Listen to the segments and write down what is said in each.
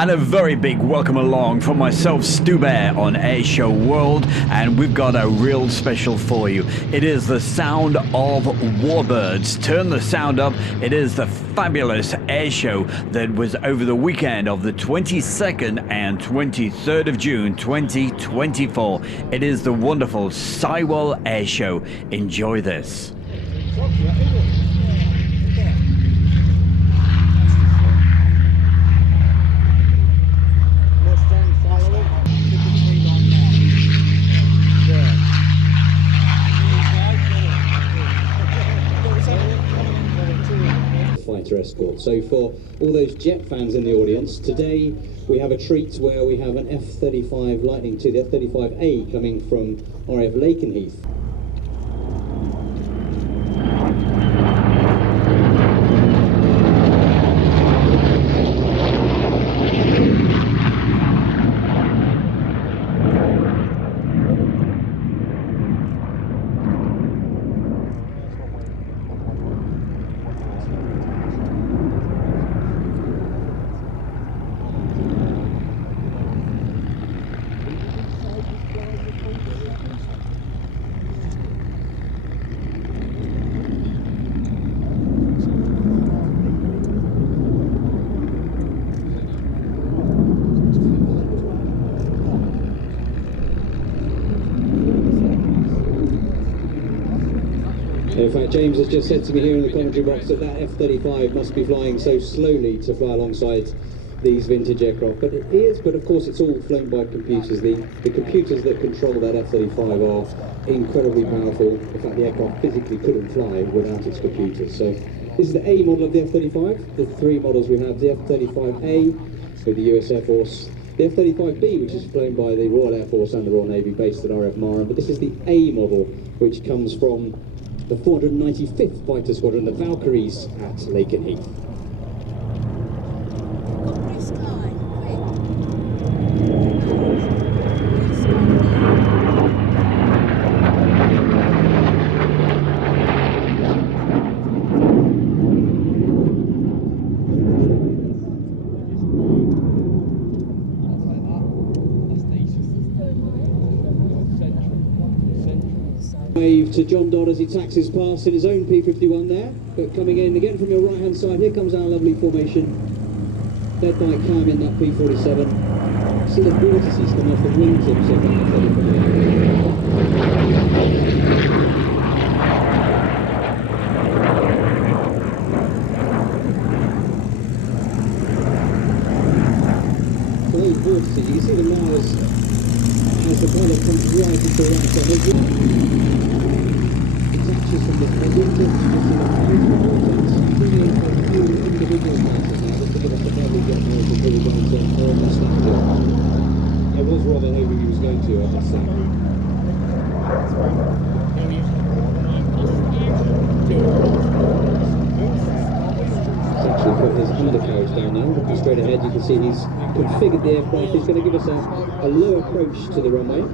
And a very big welcome along from myself, Stu Bear, on Airshow World, and we've got a real special for you. It is the sound of Warbirds. Turn the sound up. It is the fabulous Airshow that was over the weekend of the 22nd and 23rd of June 2024. It is the wonderful Sywell Airshow. Enjoy this. Fighter escort. So for all those jet fans in the audience, today we have a treat where we have an F-35 Lightning II, the F-35A, coming from RAF Lakenheath. In fact, James has just said to me here in the commentary box that that F-35 must be flying so slowly to fly alongside these vintage aircraft. But it is, but of course it's all flown by computers. The computers that control that F-35 are incredibly powerful. In fact, the aircraft physically couldn't fly without its computers. So this is the A model of the F-35. The three models we have, the F-35A with the US Air Force, the F-35B, which is flown by the Royal Air Force and the Royal Navy based at RF Mara. But this is the A model, which comes from the 495th Fighter Squadron, the Valkyries at Lakenheath. Wave to John Dodd as he taxis past in his own P-51 there, but coming in again from your right hand side, here comes our lovely formation, led by Cam in that P-47. See the vortices come off the wingtips of that F-35. So those vortices, you can see them now as the pilot comes right into the right side. Just from the wingtips, you can see the few individual classes now, just to give us a fairly good noise before we go into more of the stuff. It was rather hoping he was going to, I must say. He's actually put his undercarriage down now, looking straight ahead. You can see he's configured the aircraft. He's going to give us a low approach to the runway.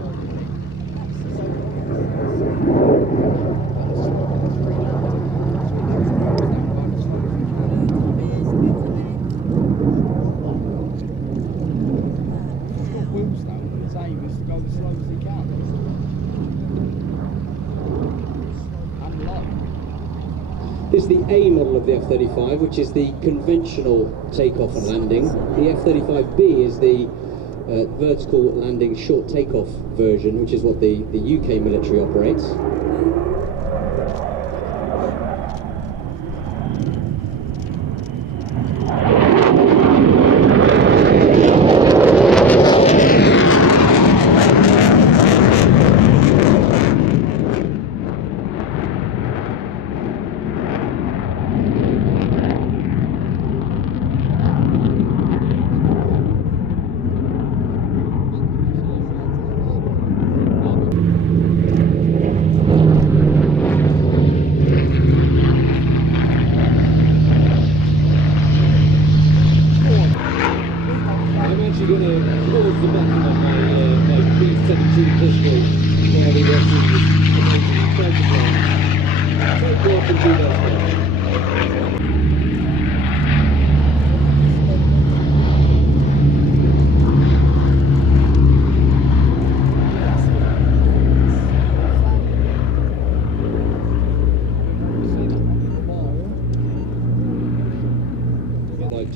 This is the A model of the F-35, which is the conventional takeoff and landing. The F-35B is the vertical landing short takeoff version, which is what the UK military operates.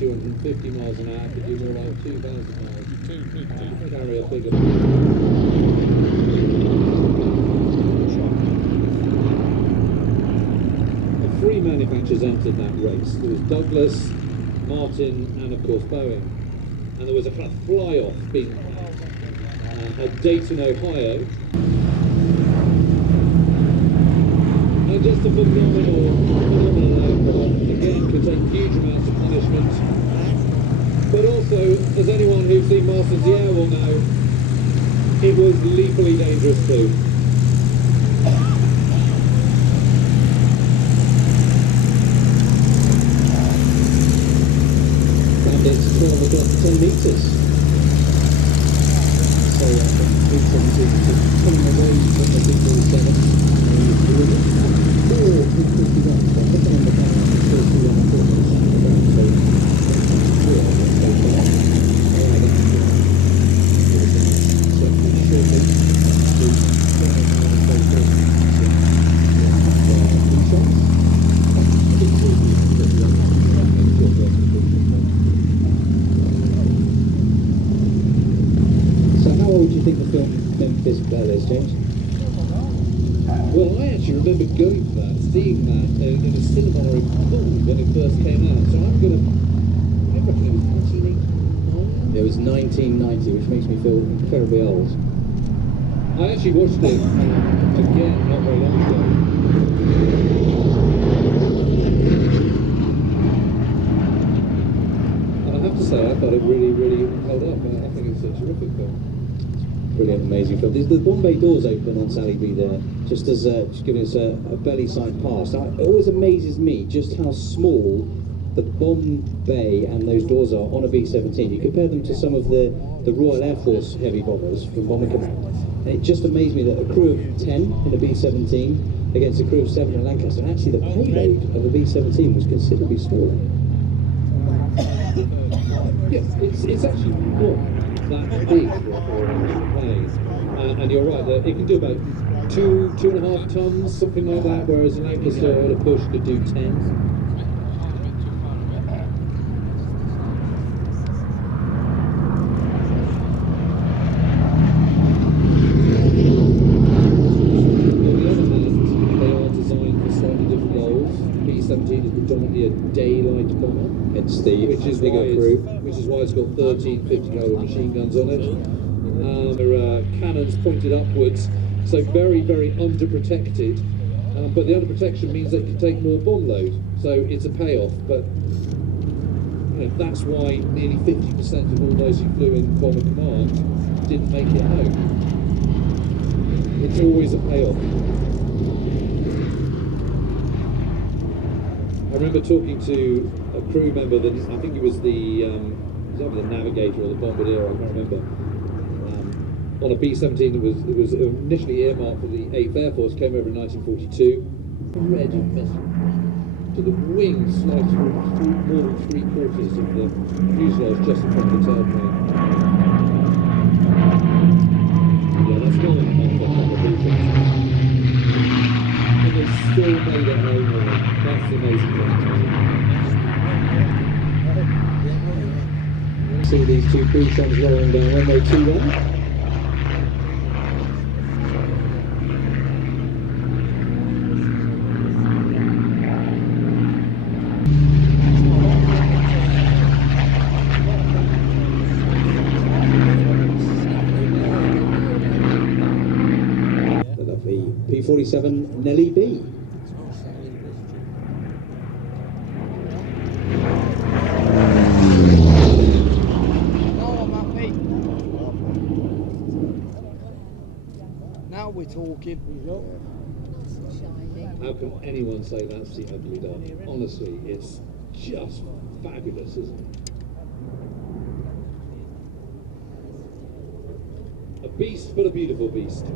250 miles an hour, could do more like 2,000 miles. Carry a bigger... Three manufacturers entered that race. There was Douglas, Martin, and of course Boeing. And there was a kind of fly-off being at Dayton, Ohio. And just a phenomenal aircraft. Again, could take huge amounts of punishment. But also, as anyone who's seen Masters of the Air will know, it was lethally dangerous too. And it's 12 o'clock, 10 metres. So B-17 is coming away from the B-47. More B-51, so I'm looking on the back, still 2 on the foot, so how old do you think the film Memphis Belle is, James? Well, I actually remember going to that, seeing that in a cinema in Hull when it first came out. So I reckon it was 1989? It was 1990, which makes me feel incredibly old. I actually watched it again not very long ago. And I have to say, I thought it really, really held up. I think it's a terrific film. Brilliant, amazing film. The Bombay doors open on Sally B there, just as just giving us a belly side pass. Now, it always amazes me just how small the bomb bay and those doors are on a B-17. You compare them to some of the Royal Air Force heavy bombers from Bomber Command, and it just amazed me that a crew of 10 in a B-17 against a crew of 7 in Lancaster, and actually the payload of a B-17 was considerably smaller. Yes, it's actually not that big for a plane. And you're right, that it can do about 2.5 tons, something like that, whereas an Lancaster at a push could do 10. Predominantly a daylight bomber, hence the bigger crew, which is why it's got 13 50 caliber machine guns on it. There are cannons pointed upwards, so very, very underprotected. But the underprotection means that you can take more bomb load, so it's a payoff. But you know, that's why nearly 50% of all those who flew in Bomber Command didn't make it home. It's always a payoff. I remember talking to a crew member that I think it was the navigator or the bombardier, I can't remember. On a B-17 it was initially earmarked for the 8th Air Force, came over in 1942. Red metal. To the wing sliced through more than 3/4 of the fuselage just in front of the tailplane. Yeah, that's not enough for a couple of B-17. And they still made it home with it. That's the amazing thing. See these two Buchons rolling down runway 21. The lovely P-47 Nellie B. We're talking. How can anyone say that's the ugly done? Honestly, it's just fabulous, isn't it? A beast, but a beautiful beast.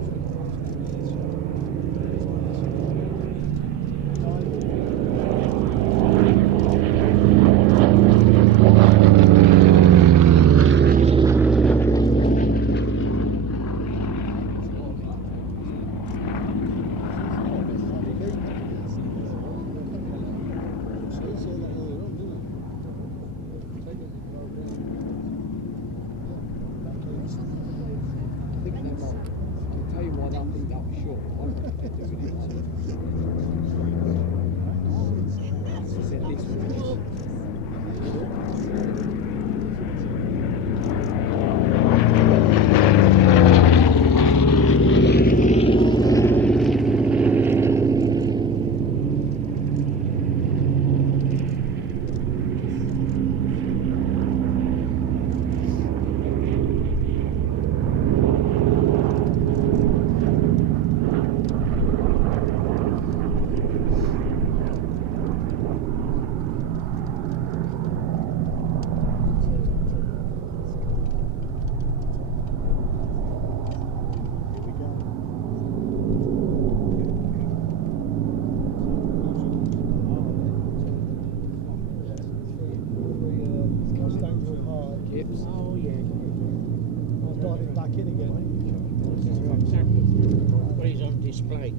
ships. Oh yeah. I'll dive it back in again. Exactly. But he's on display.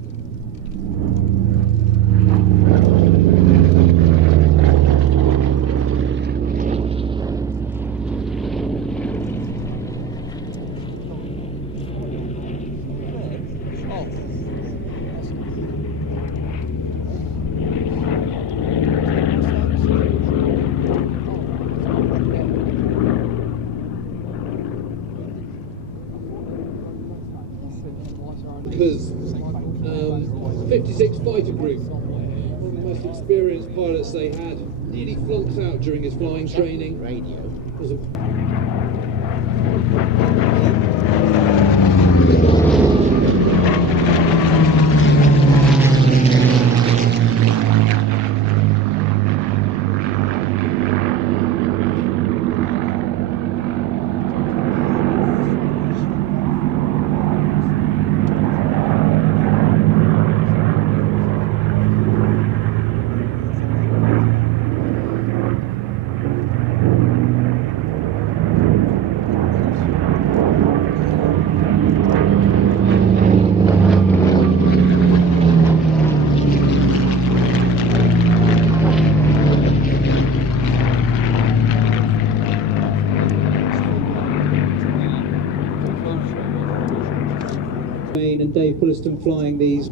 Because 56 Fighter Group, one of the most experienced pilots they had, nearly flunked out during his flying training. Radio. Was a and Dave Pulliston flying these.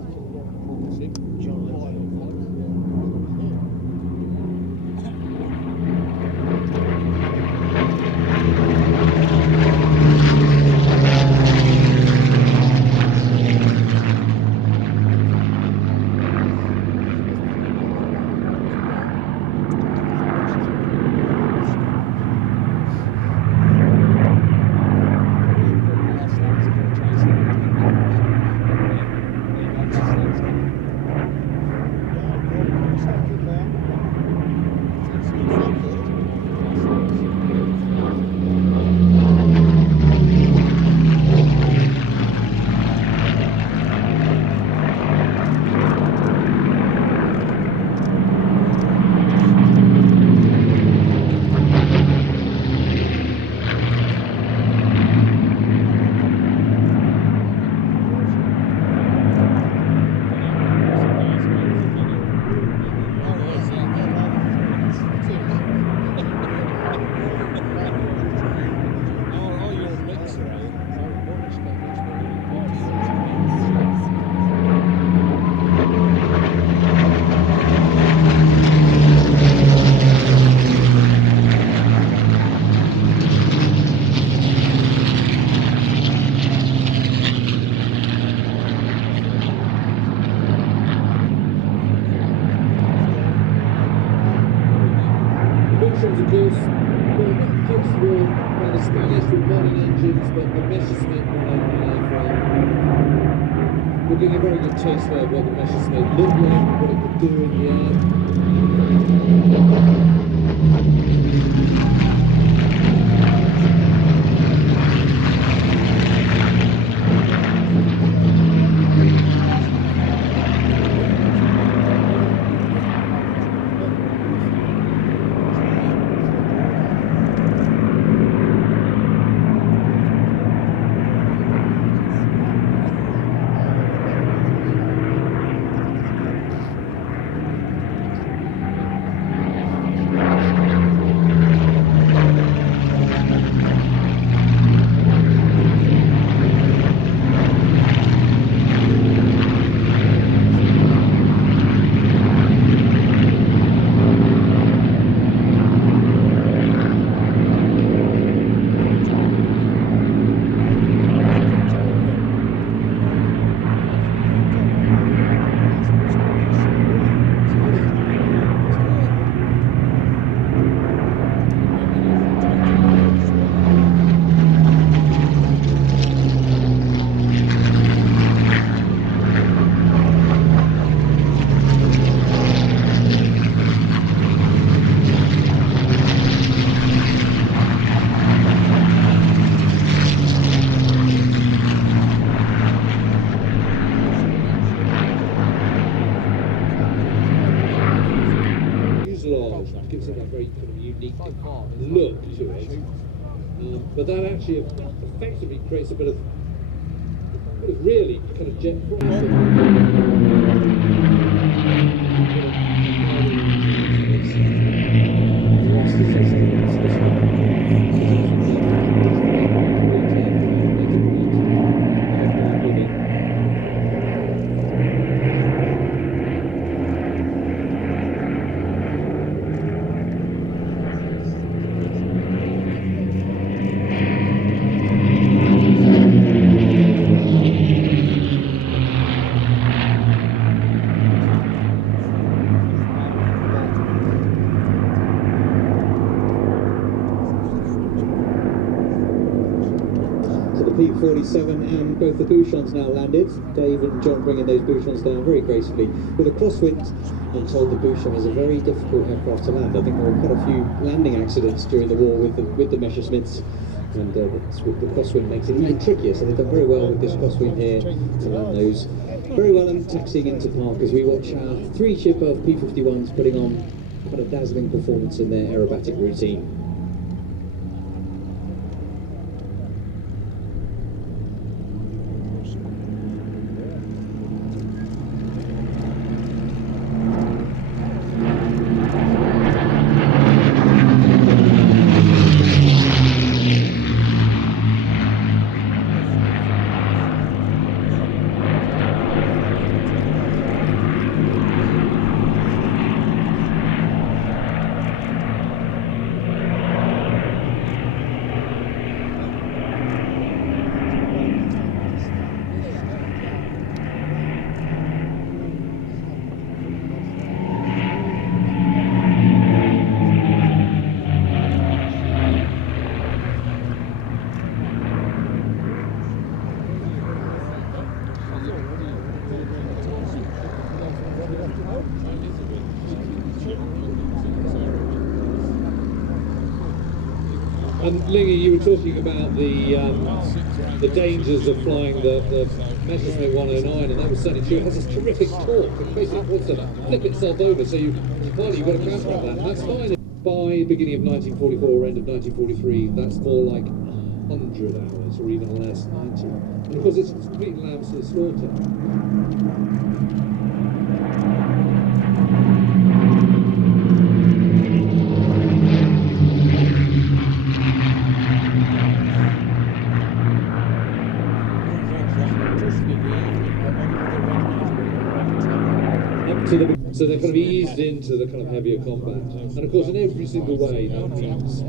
Of course, were not post-war by the Spanish with modern engines, but the Messerschmitt on an airframe. We're getting a very good taste there of what the Messerschmitt looked like, what it could do in the fuselage gives it a very kind of unique look to it. But that actually effectively creates a bit of really kind of jet P-47 and both the Buchons now landed. Dave and John bringing those Buchons down very gracefully with a crosswind. I'm told the Buchon is a very difficult aircraft to land. I think there were quite a few landing accidents during the war with the Messerschmitts, and the crosswind makes it even trickier. So they've done very well with this crosswind here to land those very well and taxiing into park as we watch our three-ship of P-51s putting on quite a dazzling performance in their aerobatic routine. And Lingy, you were talking about the dangers of flying the Messerschmitt 109, and that was certainly true. It has this terrific torque, and basically it wants to flip itself over, so you've got to counteract that, and that's fine. By beginning of 1944 or end of 1943, that's more like 100 hours, or even less, 90. And of course it's complete lambs to the slaughter. So they're kind of eased into the kind of heavier combat, and of course in every single way that means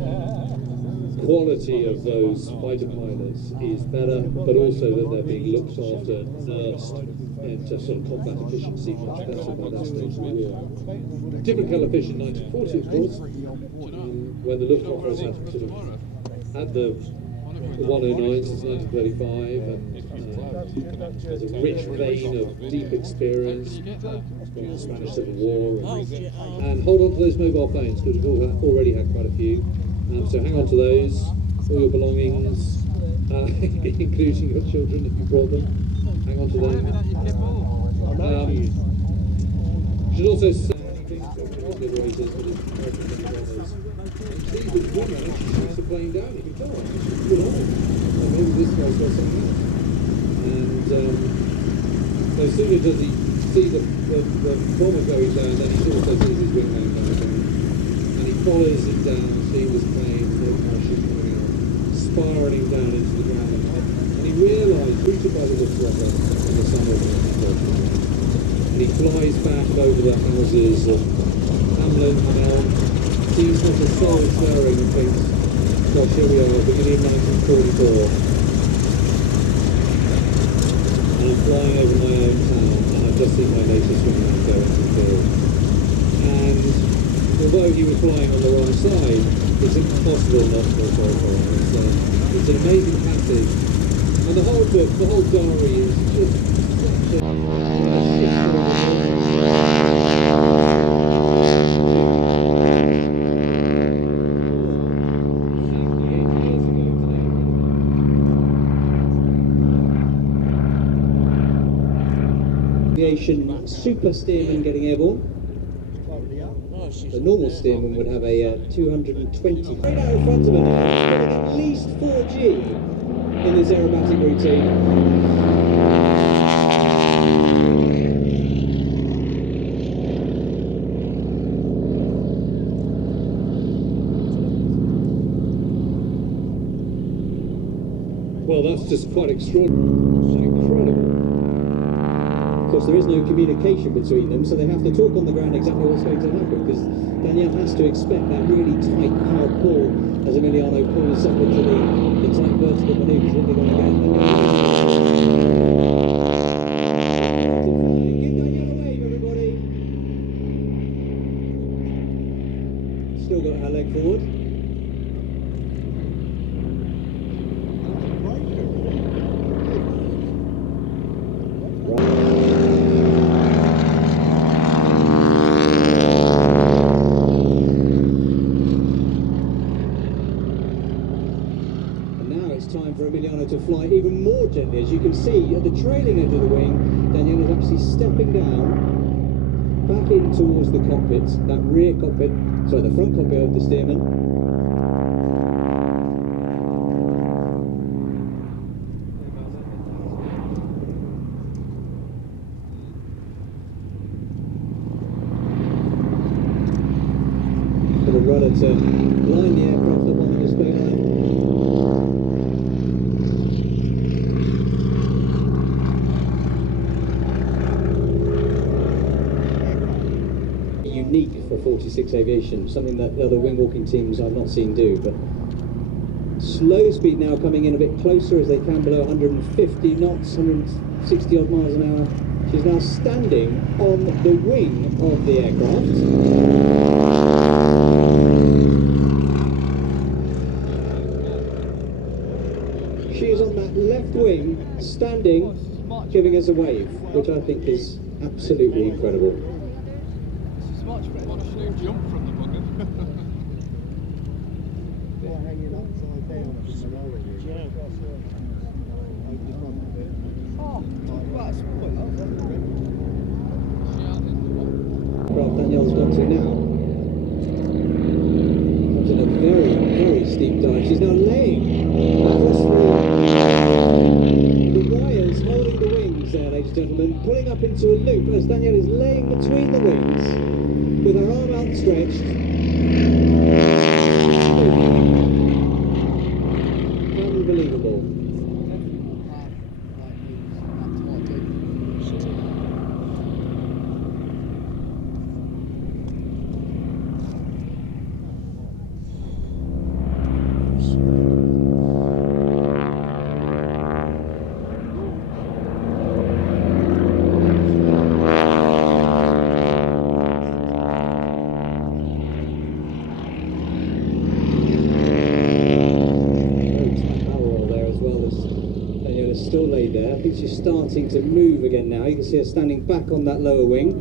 quality of those fighter pilots is better, but also that they're being looked after, nursed into sort of combat efficiency much better by that stage of the war. Different colour fish in 1940, of course, when the Luftwaffe has sort of had the 109 since 1935, and there's a rich vein of deep experience from the Spanish Civil War, and hold on to those mobile phones because we've already had quite a few, so hang on to those, all your belongings, including your children if you brought them, hang on to them. Should also say shoots the plane down, you can tell. Good on. Maybe this guy's got something else. And no sooner does he see the bomber going down, then he also sees his wingman going down. And he follows it down, seeing this plane, no parachute coming out, spiralling down into the ground. And he realised, greeted by the Luftwaffe in the summer of 1941. And he flies back over the houses of Hamlin, Hamel. Sees not a soul stirring and thinks, gosh, here we are, beginning of 1944. And I'm flying over my own town, and I've just seen my latest wingman go into the field. And although he was flying on the wrong side, it's impossible not to feel sorry for him. It's an amazing passage. And the whole book, the whole diary is just such a Aviation super steerman getting airborne. The normal steerman would have a 220. Straight out in front of him, at least 4G in this aerobatic routine. Well, that's just quite extraordinary. Incredible. Of course, there is no communication between them, so they have to talk on the ground exactly what's going to happen, because Danielle has to expect that really tight, hard pull as Emiliano pulls up into the tight vertical manoeuvres that they're going to get. Give Danielle a wave, everybody. Still got her leg forward. Time for Emiliano to fly even more gently. As you can see, at the trailing edge of the wing, Danielle is actually stepping down back in towards the cockpit, that rear cockpit, sorry, the front cockpit of the steerman. For the rudder to line the aircraft up on the display line. Unique for 46 Aviation, something that the other wing walking teams I've not seen do, but slow speed now coming in a bit closer as they can below 150 knots, 160 odd miles an hour. She's now standing on the wing of the aircraft. She is on that left wing, standing, giving us a wave, which I think is absolutely incredible. Much better. What a huge jump from the bugger. They're hanging upside down. Right, Danielle's got to now. Comes in a very, very steep dive. She's now laying across the wires holding the wings there, ladies and gentlemen, pulling up into a loop as Danielle is laying between the wings with her arm outstretched. Unbelievable. Still laid there. I think she's starting to move again now. You can see her standing back on that lower wing.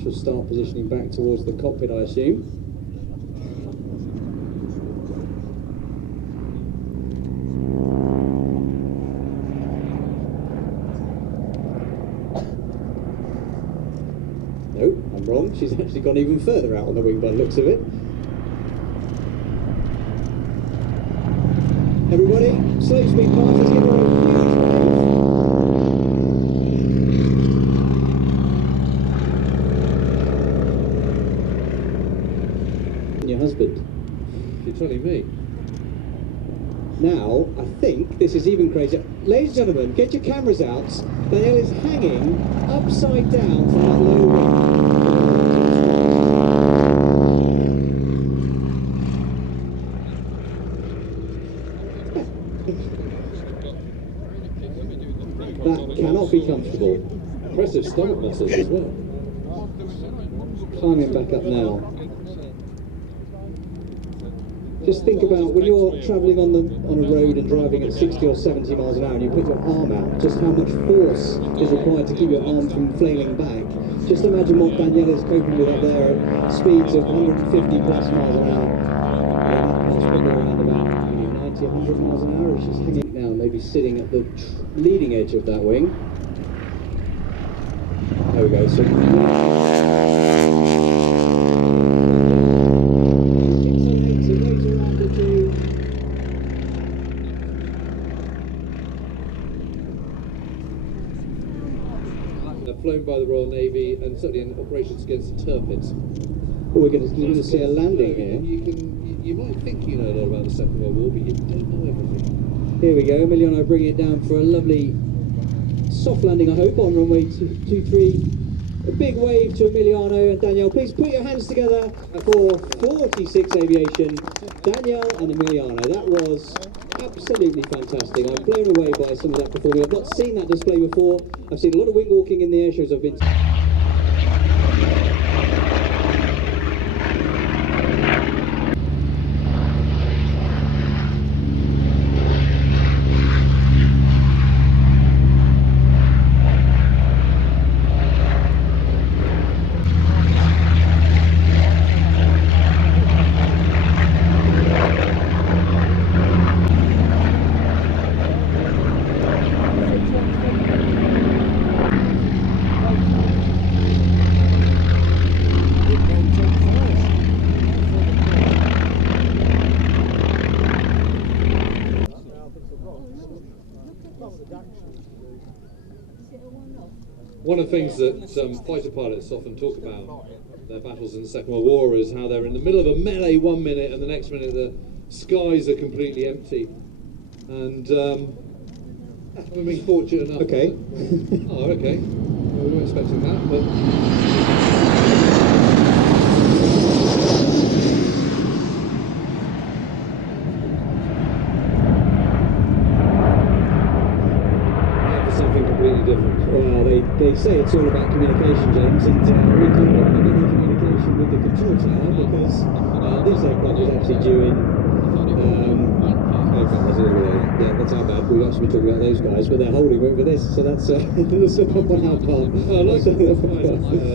She'll start positioning back towards the cockpit, I assume. No, I'm wrong. She's actually gone even further out on the wing by the looks of it. Everybody, slow speed pass, let's give her a huge wave. Your husband. You're telling me? Now, I think this is even crazier. Ladies and gentlemen, get your cameras out. Danielle is hanging upside down from that low wing. That cannot be comfortable. Impressive stomach muscles as well. Climbing back up now. Just think about when you're travelling on a road and driving at 60 or 70 miles an hour and you put your arm out, just how much force is required to keep your arm from flailing back. Just imagine what Danielle is coping with up there at speeds of 150 plus miles an hour. That's probably around about 90, 100 miles an hour. She's hanging now, maybe sitting at the leading edge of that wing. There we go. So certainly in operations against turpits. Well, we're going to see a landing here. You might think you know a lot about the Second World War, but you don't know everything. Here we go, Emiliano bringing it down for a lovely soft landing, I hope, on runway 23. A big wave to Emiliano and Danielle. Please put your hands together for 46 Aviation, Danielle and Emiliano. That was absolutely fantastic. I'm blown away by some of that performing. I've not seen that display before. I've seen a lot of wing walking in the air shows I've been to. One of the things that fighter pilots often talk about their battles in the Second World War is how they're in the middle of a melee one minute and the next minute the skies are completely empty. And I've been fortunate enough. Okay. Oh, okay. Well, we weren't expecting that, but. Well, they say it's all about communication, James, and we can't have any communication with the control tower because this aircraft is actually due in. Yeah, that's our bad. We've actually been talking about those guys, but they're holding over this, so that's that's on our part.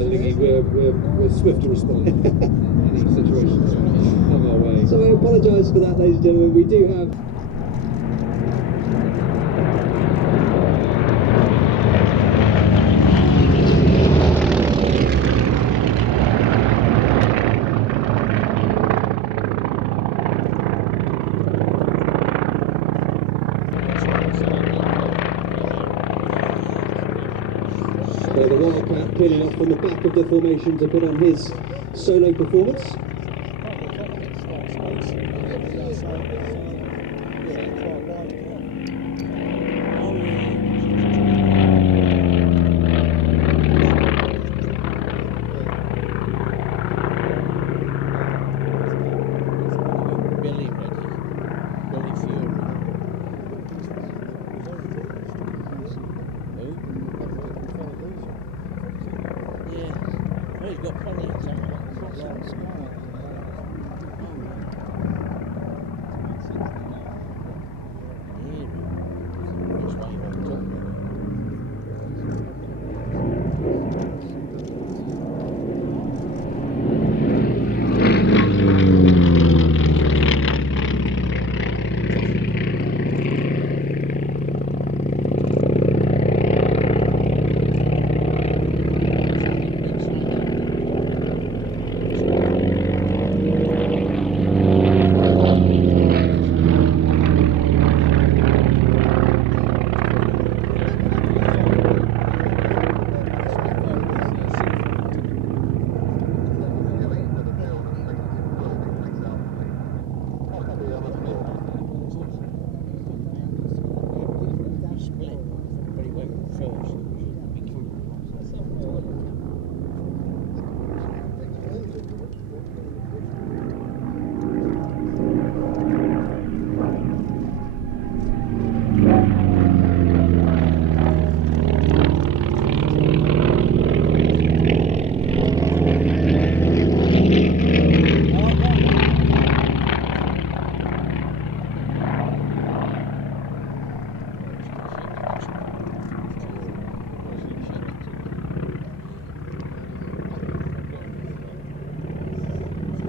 Lingy, we're swift to respond in any situations come our way. So I apologise for that, ladies and gentlemen. We do have. The Wildcat peeling off from the back of the formation to put on his solo performance.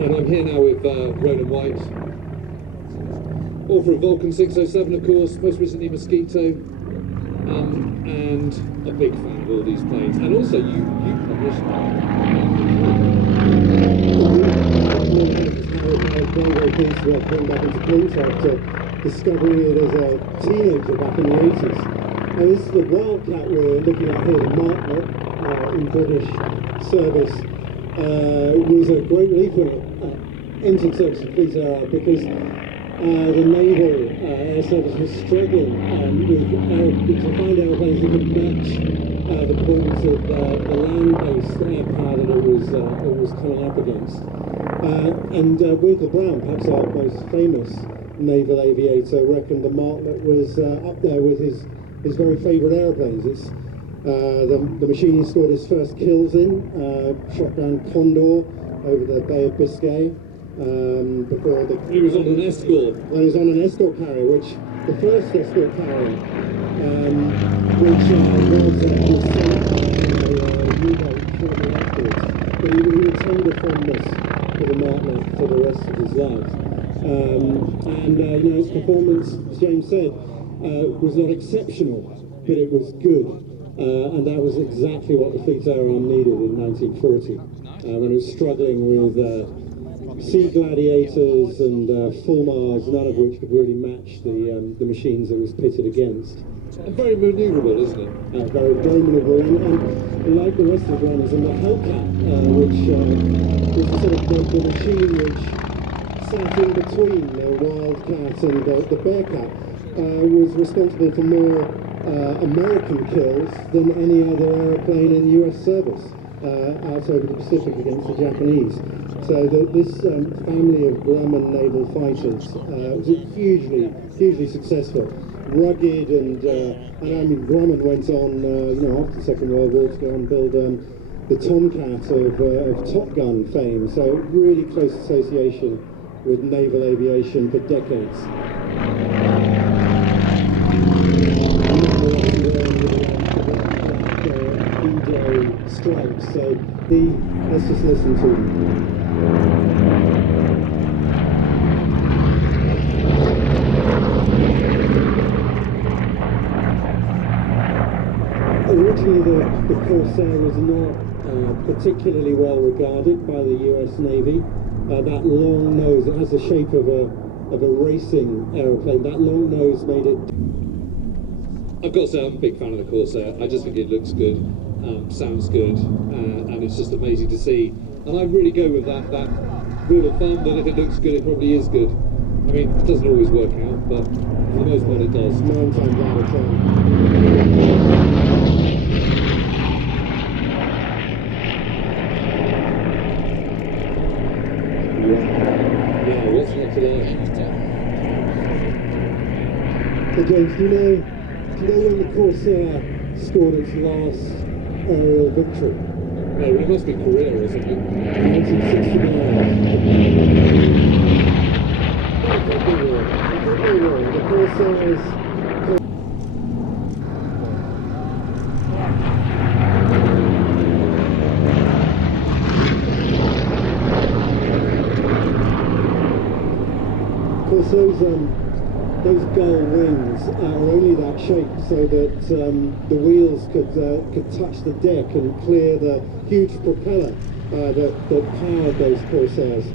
And I'm here now with Ronan White, author of Vulcan 607, of course, most recently Mosquito, and a big fan of all these planes. And also, you published. Very pleased to have come back into print after discovering it as a teenager back in the 80s. And this is the Wildcat we're looking at here, the Mark in British service was a great relief when it entered service for Fleet Air because the naval air service was struggling to find aeroplanes that could match the performance of the land-based air power that it was coming up against. And Winkle Brown, perhaps our most famous naval aviator, reckoned the Martlet was up there with his very favourite aeroplanes. It's the machine he scored his first kills in, shot down Condor over the Bay of Biscay. Before he was on an escort. Well, he was on an escort carrier, which the first escort carrier, which was sent by U-boat shortly afterwards. But he retained a fondness for the Martlet for the rest of his life. And his performance, as James said, was not exceptional, but it was good. And that was exactly what the Fleet Air Arm needed in 1940, when it was struggling with Sea Gladiators and Fulmars, none of which could really match the machines it was pitted against. And very manoeuvrable, isn't it? Very, very manoeuvrable, and like the rest of the runners, and the Hellcat, which was sort of the machine which sat in between the Wildcat and the Bearcat, was responsible for more American kills than any other aeroplane in US service out over the Pacific against the Japanese. So this family of Grumman naval fighters was hugely successful, rugged, and I mean Grumman went on, after the Second World War to go and build the Tomcat of Top Gun fame. So really close association with naval aviation for decades. Stripes. So let's just listen to them. Originally, the Corsair was not particularly well regarded by the US Navy. That long nose, it has the shape of a racing aeroplane. That long nose made it. I've got to say, I'm a big fan of the Corsair. I just think it looks good, sounds good, and it's just amazing to see. And I really go with that rule of thumb that if it looks good, it probably is good. I mean, it doesn't always work out, but for the most part it does. 9 times out of 10. Yeah, what's not to like? So James, do you know when the Corsair scored its last aerial victory? No, it must be Korea or something. 1969. The Corsairs. Of course, those gull wings are only that shape so that the wheels could touch the deck and clear the huge propeller that powered those Corsairs.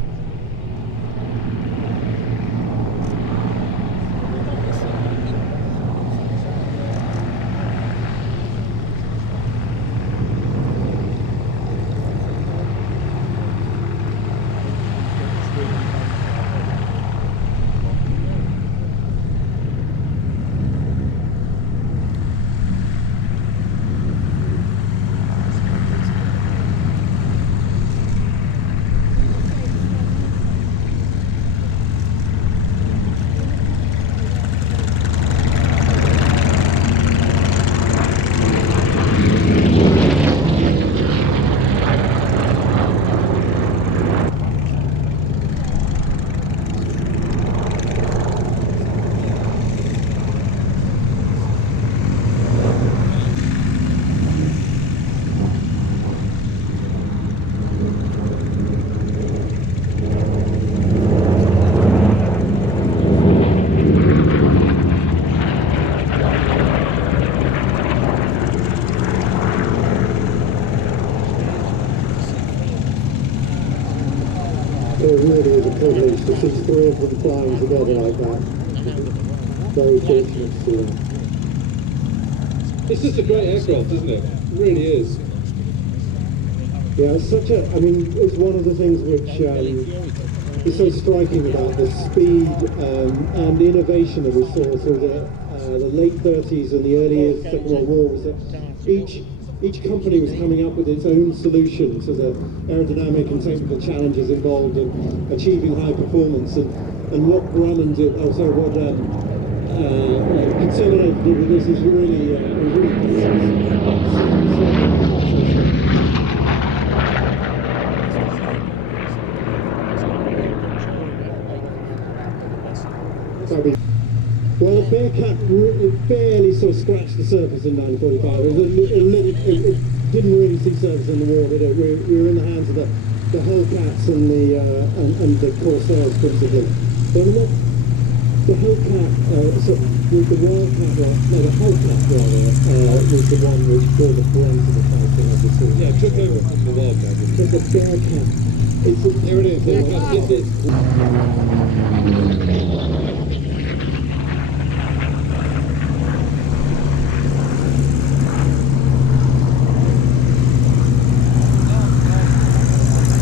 It really is a privilege to see 3 of them flying together like that. Very fortunate to see them. It's just a great aircraft, isn't it? It really is. Yeah, it's such a, I mean, it's one of the things which is so striking about the speed and innovation that we saw through the late 30s and the early Second World War, was that each company was coming up with its own solution to the aerodynamic and technical challenges involved in achieving high performance. And what Grumman did, what Conservative did with this is really, well, the Bearcat barely sort of scratched the surface in 1945. It didn't really see service in the war, did it? We were in the hands of the Hellcats and the Corsairs principally. But the Hellcat, the Wildcat, the Hellcat rather, was the one which brought the brunt of the fighting, obviously. Yeah, took over from the Wildcat. But the Bearcat, here it is. This is.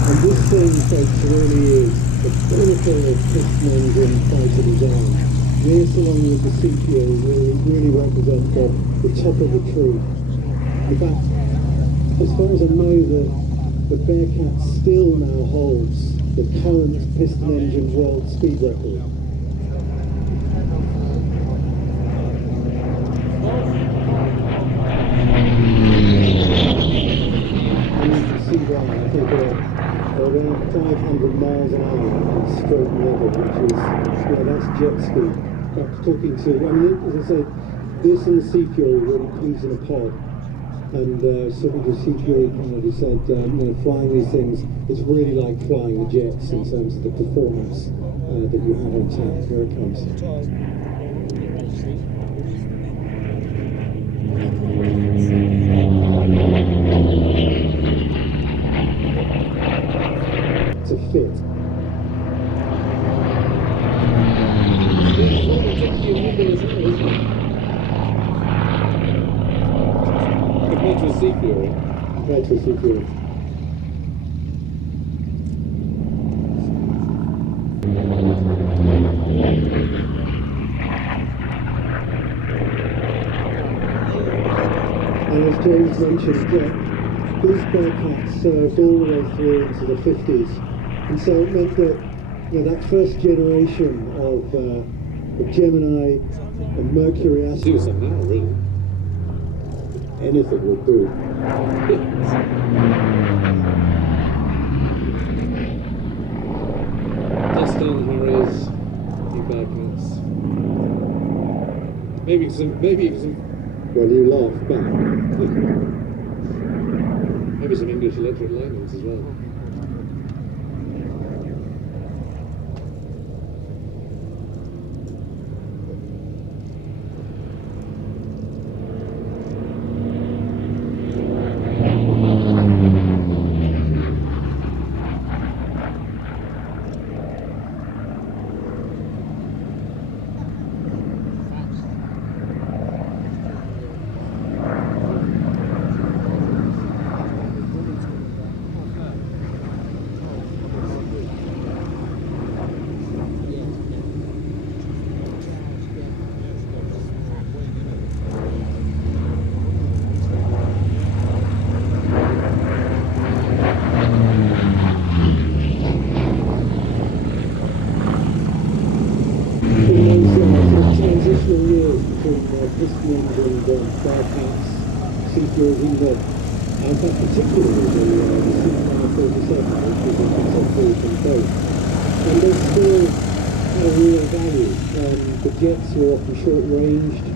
And this thing, folks, really is the pinnacle of piston engine fighter design. This, along with the CPO, really represent the top of the tree. In fact, as far as I know, the Bearcat still now holds the current piston engine world speed record. And you can see why. I think around 500 miles an hour at stroke level, which is, that's jet speed. Talking to, I mean, as I say, this and the Sea Fury really peas in a pod. And certainly the Sea Fury pilot said, flying these things, it's really like flying the jets in terms of the performance that you have on tap. Here it comes. To fit. Compared to a Sea Fury. Compared to a Sea Fury. And as James mentioned, these Bearcats served all the way through into the 50s. And so it meant that that first generation of Gemini and Mercury Do something now, really. anything would do. Dust down Harriers, you Bearcats. Maybe some. Well, you laugh back. Maybe some English electric lightnings as well. Transitional years between piston engine and Bearcats, Sea Furies, in fact particularly the C-47, which was a contemporary from both. And they still had a real value. The jets were often short-ranged.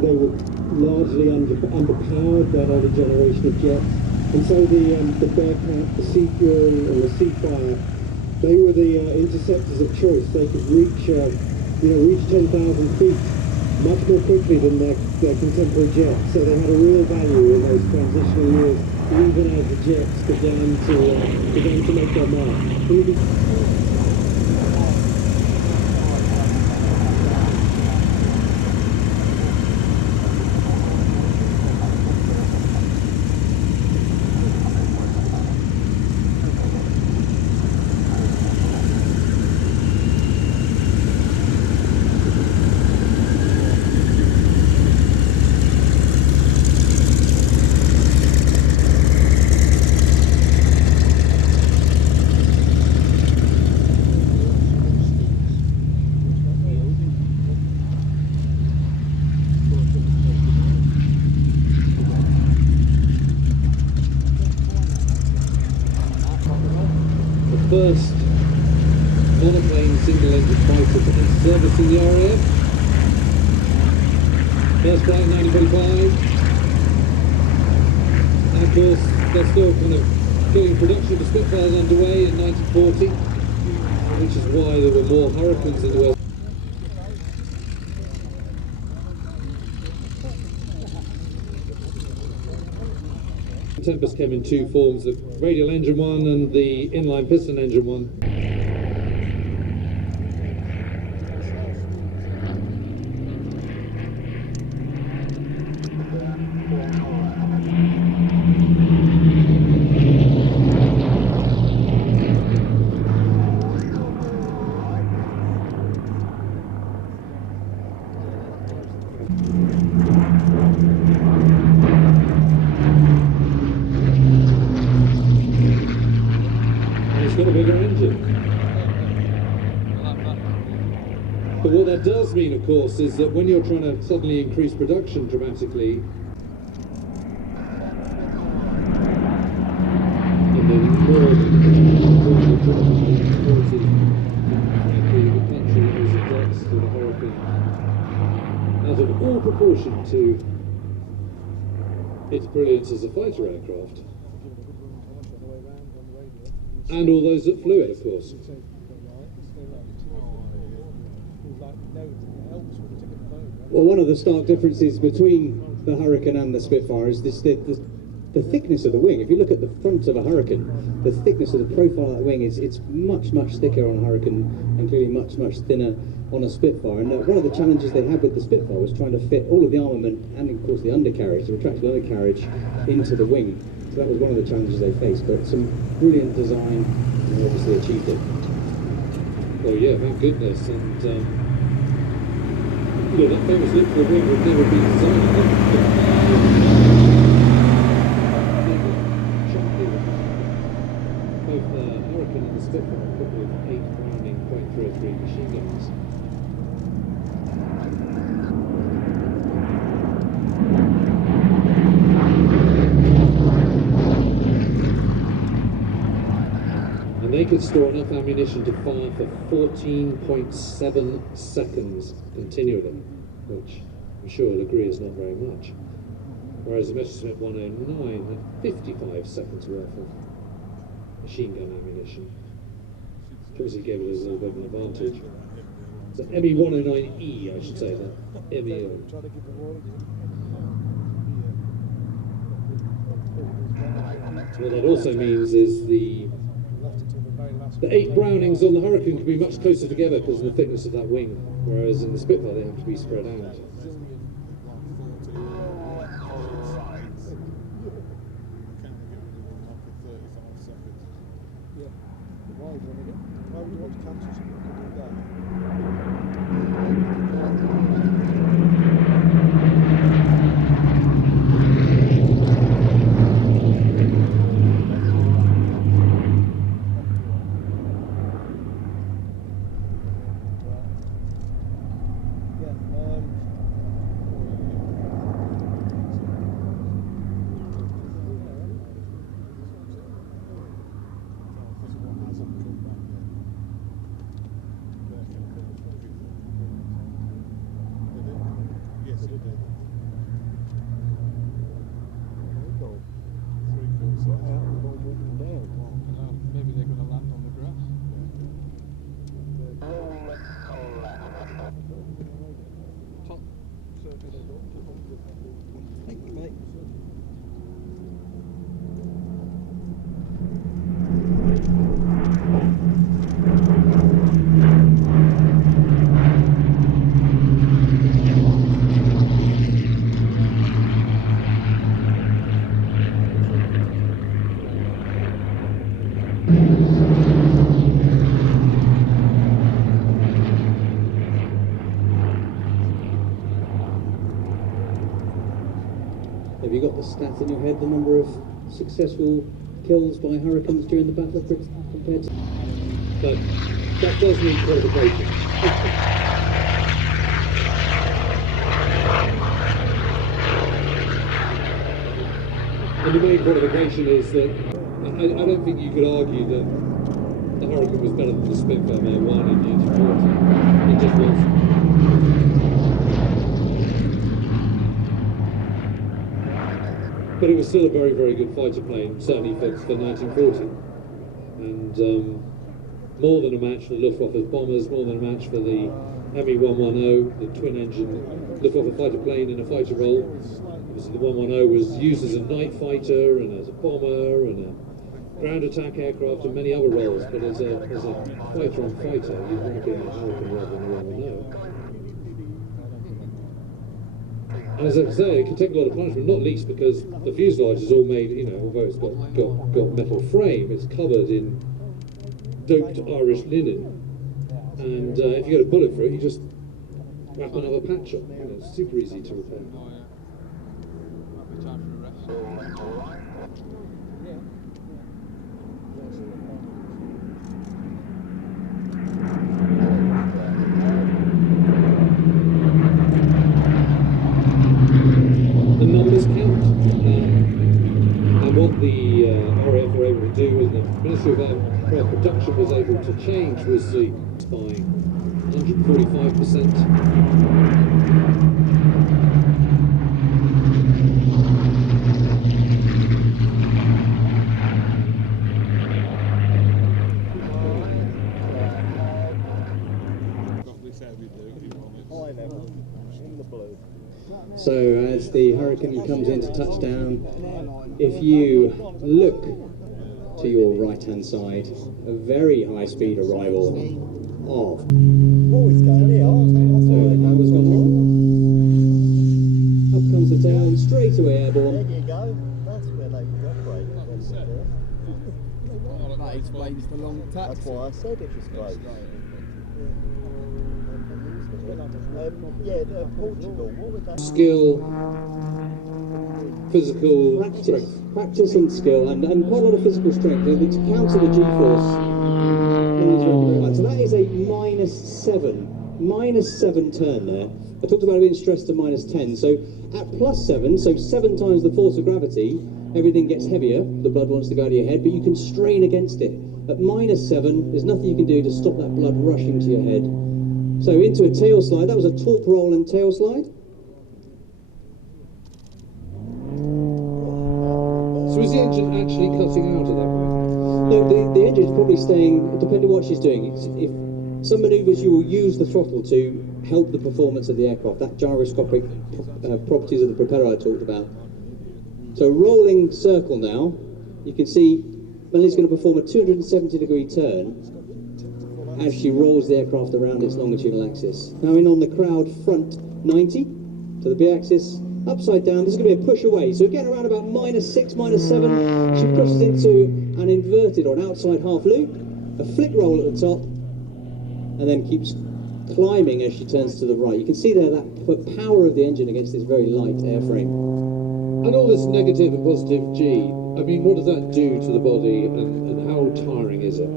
They were largely underpowered, that older generation of jets. And so the Bearcat, the Sea Fury and the Seafire, they were the interceptors of choice. They could reach 10,000 feet much more quickly than their contemporary jets. So they had a real value in those transitional years, even as the jets began to make their mark. first monoplane single-engine fighter to enter service in the RAF. First flight in 1945. And of course, they're still kind of getting production of the Spitfires underway in 1940, which is why there were more Hurricanes in the West. Tempest came in two forms, the radial engine one and the inline piston engine one. Got a bigger engine. But what that does mean, of course, is that when you're trying to suddenly increase production dramatically, and then more than frankly, the country is indexed to the Hurricane out of all proportion to its brilliance as a fighter aircraft. And all those that flew it, of course. Well, one of the stark differences between the Hurricane and the Spitfire is this, the thickness of the wing. If you look at the front of a Hurricane, the thickness of the profile of the wing is much thicker on a Hurricane and clearly much thinner on a Spitfire. And one of the challenges they had with the Spitfire was trying to fit all of the armament and, of course, the undercarriage, the retractable undercarriage, into the wing. So that was one of the challenges they faced, but some brilliant design, and they obviously achieved it. Oh yeah, thank goodness. And you know, that famous lift to the wing would never be designed. Both the Hurricane and the Spitfire are equipped with 8 Browning .303 machine guns. And they could store enough ammunition to fire for 14.7 seconds continually, which I'm sure you'll agree is not very much. Whereas the Messerschmitt 109 had 55 seconds worth of machine gun ammunition, which obviously gave it a little bit of an advantage. So ME 109E, I should say, that MEO. So what that also means is the 8 Brownings on the Hurricane can be much closer together because of the thickness of that wing, whereas in the Spitfire they have to be spread out. Maybe they're going to land on the grass. Top. Thank you, mate. Have you got the stat in your head, the number of successful kills by Hurricanes during the Battle of Britain compared to... But that does need qualification. And the main qualification is that I don't think you could argue that the Hurricane was better than the Spitfire Mark 1 in 1940. It just was. But it was still a very, very good fighter plane, certainly for 1940. And more than a match for Luftwaffe's bombers, more than a match for the Me-110, the twin-engine Luftwaffe fighter plane in a fighter role. Obviously the 110 was used as a night fighter and as a bomber and a ground attack aircraft and many other roles, but as a fighter on fighter, you'd want to be in a Hurricane rather than a 110. And as I say, it can take a lot of punishment, not least because the fuselage is all made, you know, although it's got metal frame, it's covered in doped Irish linen. And if you get a bullet through it, you just wrap another patch on. You know, it's super easy to repair. Oh yeah. Might be time for a rest. The numbers count. And what the RAF were able to do and the Ministry of Aircraft Production was able to change was the by 145%. So as the Hurricane comes into touchdown, if you look to your right hand side, a very high speed arrival of so that was gone on. Up comes the tail and straight away airborne. There you go. That's where they operate. That explains the long taxi. That's why I said it was close. Portugal, what would that Skill, physical Practice and skill, and quite a lot of physical strength. To counter the G-force. So that is a -7 turn there. I talked about it being stressed to -10. So at +7, so 7 times the force of gravity, everything gets heavier. The blood wants to go to your head, but you can strain against it. At -7, there's nothing you can do to stop that blood rushing to your head. So into a tail slide. That was a torque roll and tail slide. So is the engine actually cutting out at that point? No, the engine's probably staying, depending on what she's doing. If some manoeuvres you will use the throttle to help the performance of the aircraft, that gyroscopic properties of the propeller I talked about. So rolling circle now, you can see Melanie's going to perform a 270-degree turn as she rolls the aircraft around its longitudinal axis. Now in on the crowd front 90 to the B-axis, upside down. This is going to be a push away. So again, around about -6, -7, she pushes into an inverted or an outside half loop, a flick roll at the top, and then keeps climbing as she turns to the right. You can see there that power of the engine against this very light airframe. And all this negative and positive G, I mean, what does that do to the body and how tiring is it?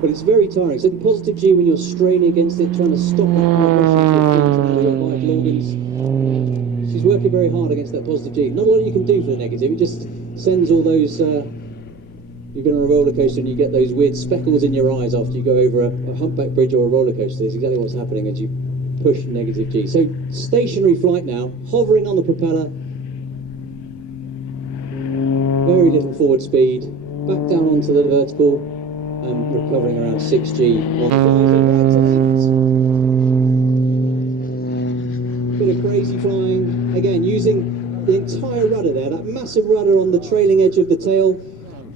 But it's very tiring. So the positive G, when you're straining against it, trying to stop that blood rushing to your feet and out of your vital organs, she's working very hard against that positive G. Not a lot you can do for the negative. It just sends all those. You've been on a roller coaster and you get those weird speckles in your eyes after you go over a humpback bridge or a roller coaster. That's exactly what's happening as you push negative G. So stationary flight now, hovering on the propeller. Very little forward speed. Back down onto the vertical. And recovering around 6G on the right to left. Bit of crazy flying. Again, using the entire rudder there, that massive rudder on the trailing edge of the tail,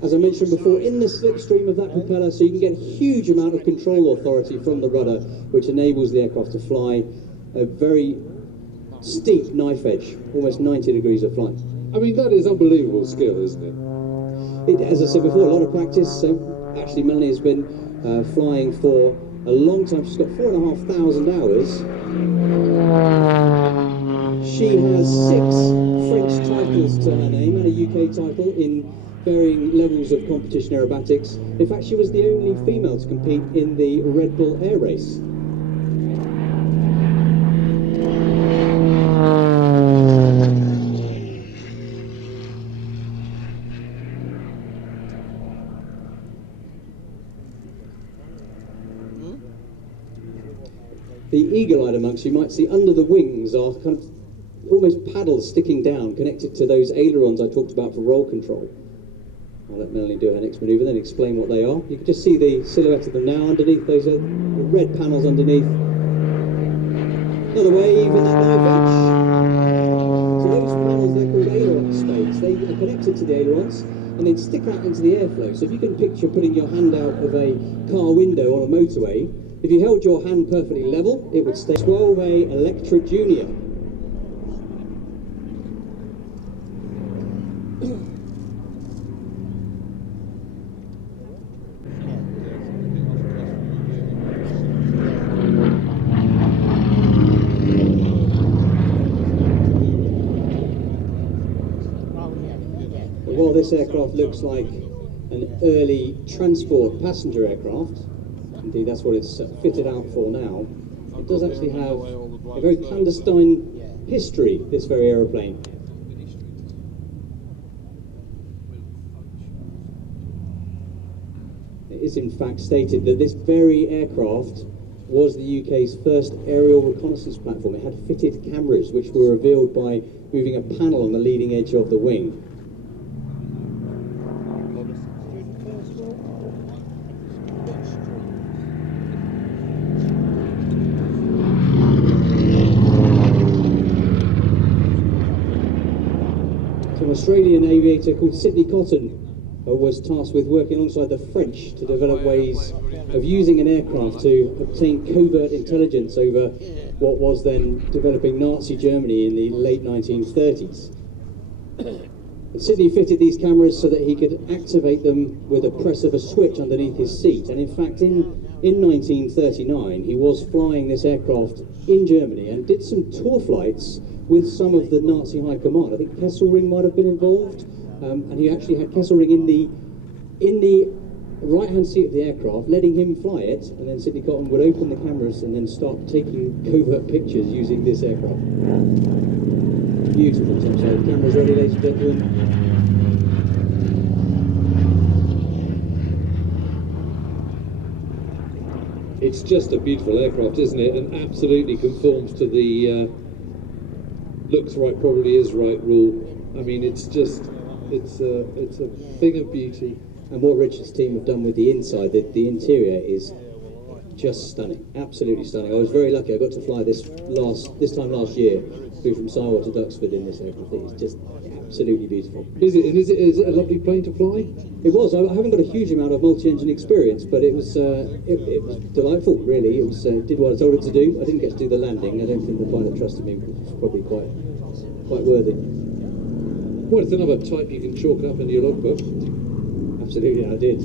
as I mentioned before, in the slipstream of that propeller, so you can get a huge amount of control authority from the rudder, which enables the aircraft to fly a very steep knife edge, almost 90 degrees of flight. I mean, that is unbelievable skill, isn't it? As I said before, a lot of practice. So actually, Melanie has been flying for a long time. She's got 4,500 hours. She has 6 French titles to her name and a UK title in varying levels of competition aerobatics. In fact, she was the only female to compete in the Red Bull Air Race. the eagle-eyed amongst you might see under the wings are kind of almost paddles sticking down, connected to those ailerons I talked about for roll control. I'll let Melanie do her next manoeuvre, then explain what they are. You can just see the silhouette of them now underneath. Those are the red panels underneath. Another wave in that dive bench. So those panels, they're called aileron spades. They are connected to the ailerons and then stick out into the airflow. So if you can picture putting your hand out of a car window on a motorway, if you held your hand perfectly level, it would stay. 12A Electra Junior. While this aircraft looks like an early transport passenger aircraft, indeed that's what it's fitted out for now, it does actually have a very clandestine history, this very aeroplane. It is in fact stated that this very aircraft was the UK's first aerial reconnaissance platform. It had fitted cameras which were revealed by moving a panel on the leading edge of the wing. An Australian aviator called Sidney Cotton was tasked with working alongside the French to develop ways of using an aircraft to obtain covert intelligence over what was then developing Nazi Germany in the late 1930s. And Sidney fitted these cameras so that he could activate them with a press of a switch underneath his seat. And in fact, in 1939, he was flying this aircraft in Germany and did some tour flights with some of the Nazi high command. I think Kesselring might have been involved, and he actually had Kesselring in the right-hand seat of the aircraft, letting him fly it, and then Sidney Cotton would open the cameras and then start taking covert pictures using this aircraft. Beautiful, Tom. So the camera's ready, ladies and gentlemen. It's just a beautiful aircraft, isn't it? And absolutely conforms to the looks right, probably is right rule. I mean, it's just, it's a thing of beauty. And what Richard's team have done with the inside, the interior is just stunning, absolutely stunning. I was very lucky. I got to fly this time last year, flew from Sywell to Duxford in this aircraft. It's just absolutely beautiful. Is it? And is it a lovely plane to fly? It was. I haven't got a huge amount of multi-engine experience, but it was delightful. Really, it was did what I told it to do. I didn't get to do the landing. I don't think the pilot trusted me, which was probably quite worthy. Well, it's another type you can chalk up in your logbook. Absolutely, I did.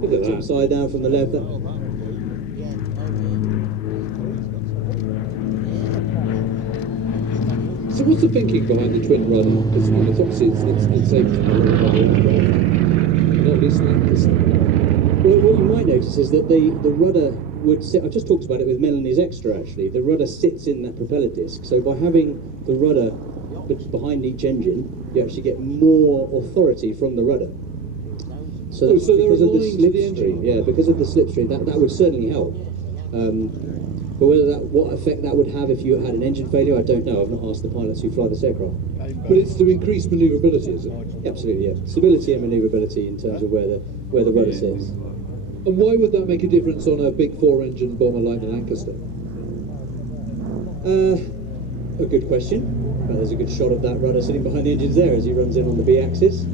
Look at that. Upside down from the left. So what's the thinking behind the twin rudder? Because obviously it's safe to not least Well, what you might notice is that the rudder would sit. I just talked about it with Melanie's Extra actually. The rudder sits in that propeller disc. So by having the rudder behind each engine, you actually get more authority from the rudder. So, because of the slipstream, because of the slipstream, that would certainly help. But what effect that would have if you had an engine failure, I don't know. I've not asked the pilots who fly this aircraft. But it's to increase manoeuvrability, is it? Absolutely, yeah. Stability and manoeuvrability in terms of where the rudder sits. And why would that make a difference on a big four-engine bomber like the Lancaster? A good question. Well, there's a good shot of that rudder sitting behind the engines there as he runs in on the B-axis.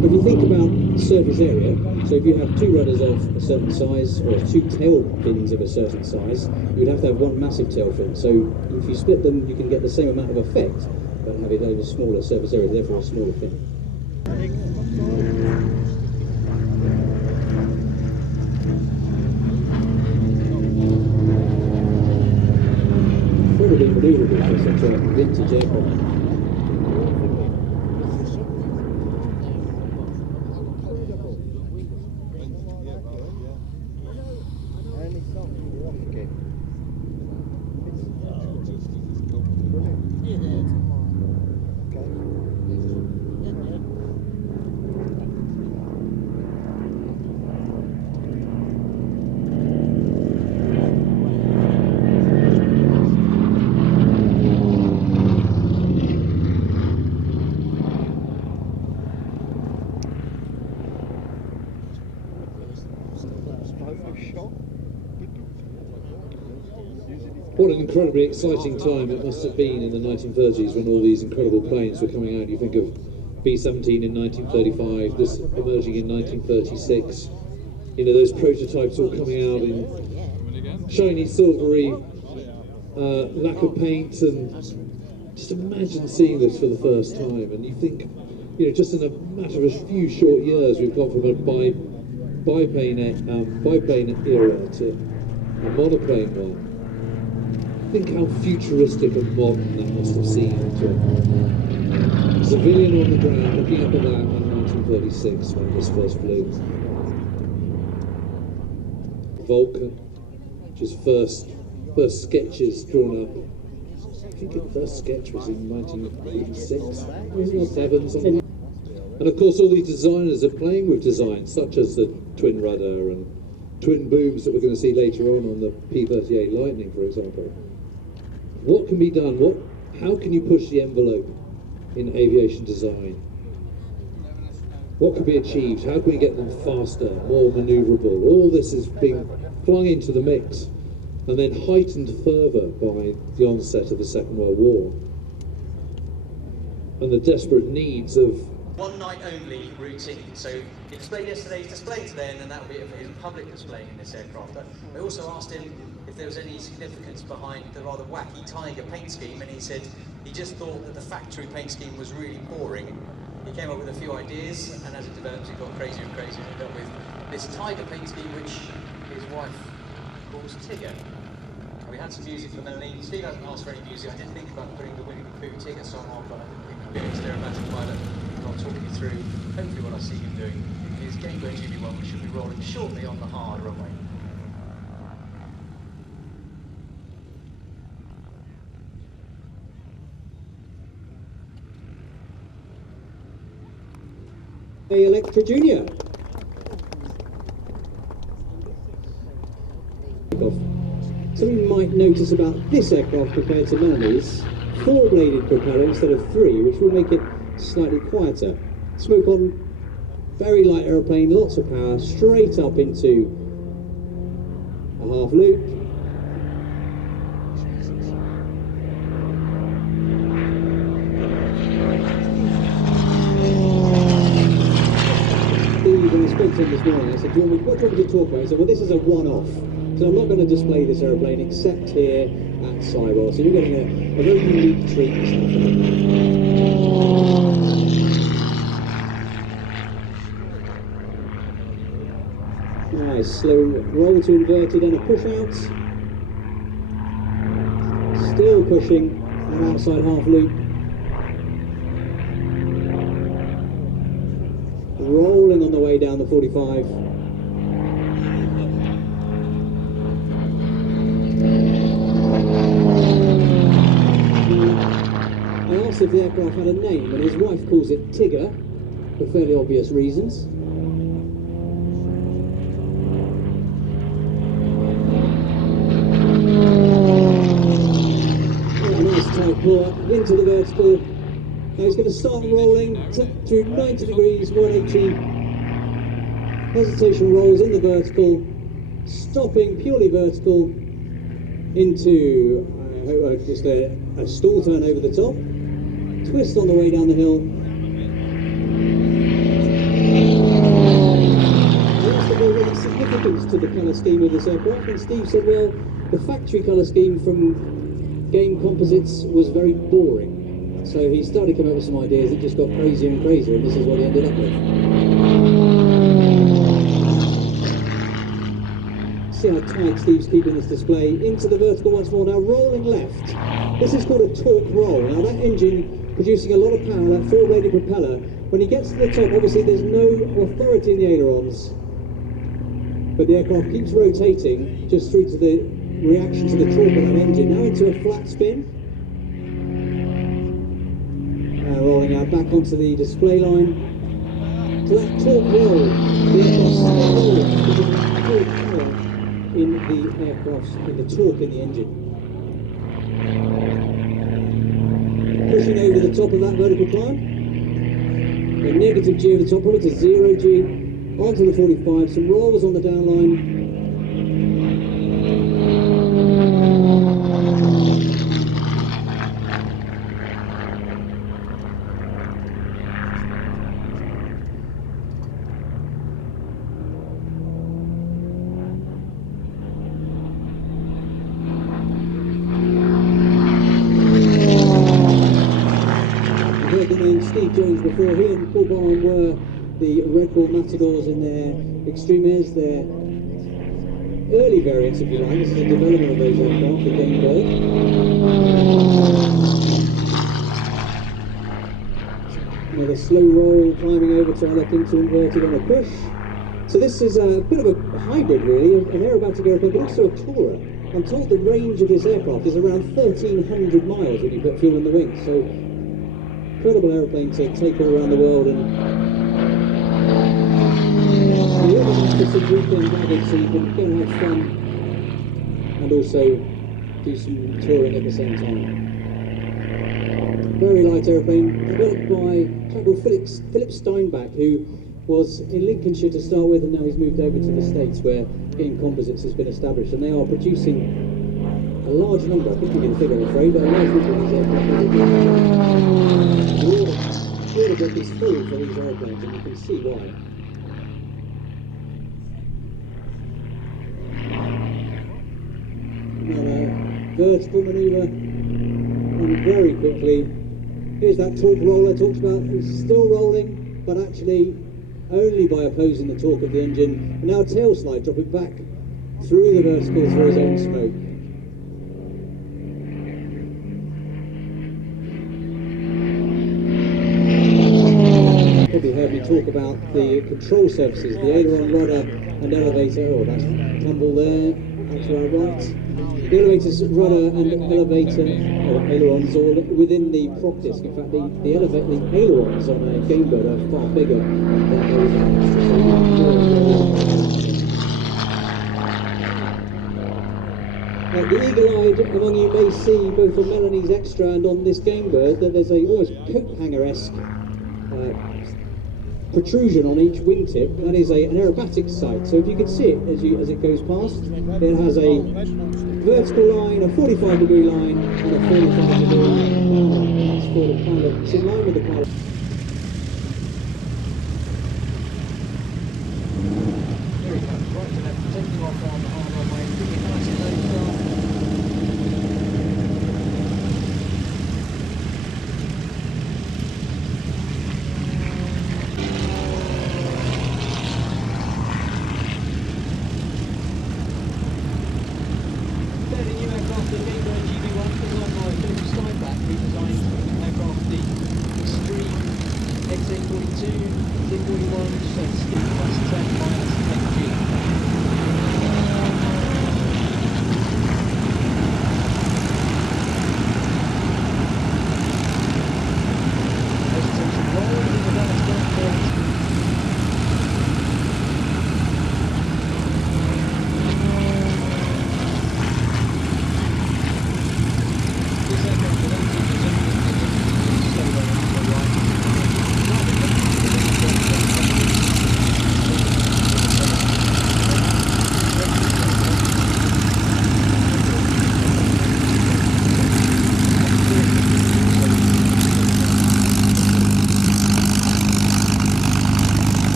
If you think about surface area, so if you have two rudders of a certain size, or two tail fins of a certain size, you'd have to have one massive tail fin. So if you split them, you can get the same amount of effect, but have it over a smaller surface area, therefore a smaller fin. Incredibly manoeuvrable for such a vintage aircraft. What an incredibly exciting time it must have been in the 1930s when all these incredible planes were coming out. You think of B-17 in 1935, this emerging in 1936. You know, those prototypes all coming out in shiny, silvery, lack of paint, and just imagine seeing this for the first time. And you think, you know, just in a matter of a few short years, we've gone from a biplane era to a monoplane one. Think how futuristic and modern that must have seemed to a civilian on the ground looking up at that in 1936 when this first flew. Vulcan, which is first sketches drawn up. I think the first sketch was in 1986, 7 something. And of course all these designers are playing with designs such as the twin rudder and twin booms that we're going to see later on the P-38 Lightning, for example. What can be done? How can you push the envelope in aviation design? What can be achieved? How can we get them faster, more manoeuvrable? All this is being flung into the mix and then heightened further by the onset of the Second World War and the desperate needs of one night only routine. So he displayed yesterday, he's displaying today, and then that will be his public display in this aircraft. But I also asked him if there was any significance behind the rather wacky Tiger paint scheme, and he said he just thought that the factory paint scheme was really boring. He came up with a few ideas, and as it developed, it got crazier and crazier, and ended up with this Tiger paint scheme, which his wife calls Tigger. And we had some music for Melanie. Steve hasn't asked for any music. I did think about putting the Winnie the Pooh Tigger song on, but I didn't think I'd be an experimental pilot. I'll talk you through hopefully what I see him doing. His Gateway GB1, which should be rolling shortly on the hard runway. Electra Junior. Something you might notice about this aircraft compared to Melanie's, 4-bladed propeller instead of 3, which will make it slightly quieter. Smoke on, very light aeroplane, lots of power, straight up into a half loop. When I spoke to him this morning, I said, what do you want me to talk about? He said, well, this is a one-off. So I'm not going to display this aeroplane except here at Sywell. So you're getting a very unique treat this afternoon. Nice, slow roll to inverted and a push out. Still pushing an outside half loop. Rolling on the way down the 45. I asked if the aircraft had a name, and his wife calls it Tigger, for fairly obvious reasons. Yeah, nice tight pull up into the vertical. Now he's going to start rolling through 90 degrees, 180. Hesitation rolls in the vertical, stopping purely vertical into just a stall turn over the top. Twist on the way down the hill. I asked if there was any significance to the colour scheme of this aircraft, and Steve said, well, the factory colour scheme from Game Composites was very boring. So he started coming up with some ideas that just got crazier and crazier, and this is what he ended up with. See how tight Steve's keeping this display. Into the vertical once more now, rolling left. This is called a torque roll. Now that engine producing a lot of power, that 4-bladed propeller, when he gets to the top, obviously there's no authority in the ailerons, but the aircraft keeps rotating just through to the reaction to the torque of that engine. Now into a flat spin. Rolling out back onto the display line. To that torque roll, the aircraft's rolling because of the torque power in the aircraft, in the torque in the engine. Pushing over the top of that vertical climb. The negative G of the top, probably to 0 G. Onto the 45, some rolls on the down line. the Red Bull Matadors in their Extreme Airs, their early variants, if you like. This is the development of those aircraft, the Gamebird. The slow roll, climbing over to look into inverted on a push. So this is a bit of a hybrid, really, an aerobatic airplane, but also a tourer. I'm told the range of this aircraft is around 1,300 miles when you put fuel in the wings. So incredible airplane to take all around the world, and you always have to some weekend gagging so you can go and have fun and also do some touring at the same time. Very light airplane, developed by a chap called Philip Steinbach, who was in Lincolnshire to start with, and now he's moved over to the States where Game Composites has been established, and they are producing a large number, I couldn't give you the figure I'm afraid, but a large number of these airplanes. The order book is full for these airplanes, and you can see why. Another vertical manoeuvre, and very quickly, here's that torque roll I talked about. It's still rolling, but actually only by opposing the torque of the engine. And now tail slide, drop it back through the vertical, through his own smoke. Probably heard me talk about the control surfaces, the aileron, rudder and elevator. Oh, that's tumble there, that's to our right. The elevator's rudder and elevator, or ailerons, all within the prop disc. In fact, the ailerons on a Gamebird are far bigger than those on Extra. The eagle-eyed among you may see, both on Melanie's Extra and on this Gamebird, that there's a almost coat hanger-esque protrusion on each wingtip. That is an aerobatic sight. So if you can see it as it goes past, it has a vertical line, a 45-degree line, and a 45-degree line. That's for the pilot. It's in line with the pilot. Here he comes, right to left, taking off on the hard runway, really nice and low start.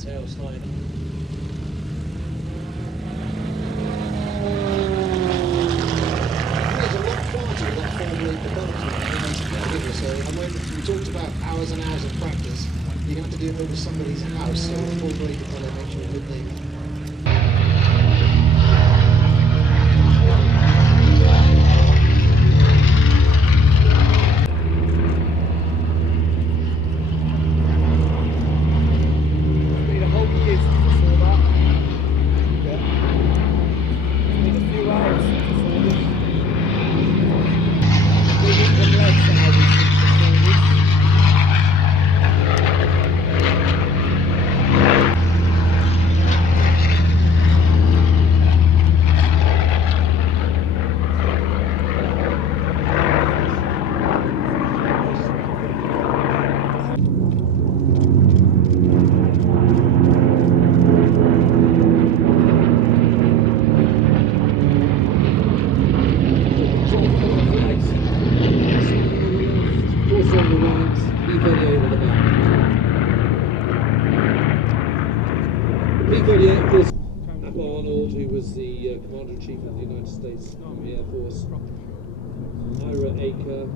Tail slide. There's a lot quieter with that formally developed. So we talked about hours and hours of practice. You're going to have to do it over somebody's house, so formally developed, make sure that they Chief of the United States Army Air Force, Ira Aker.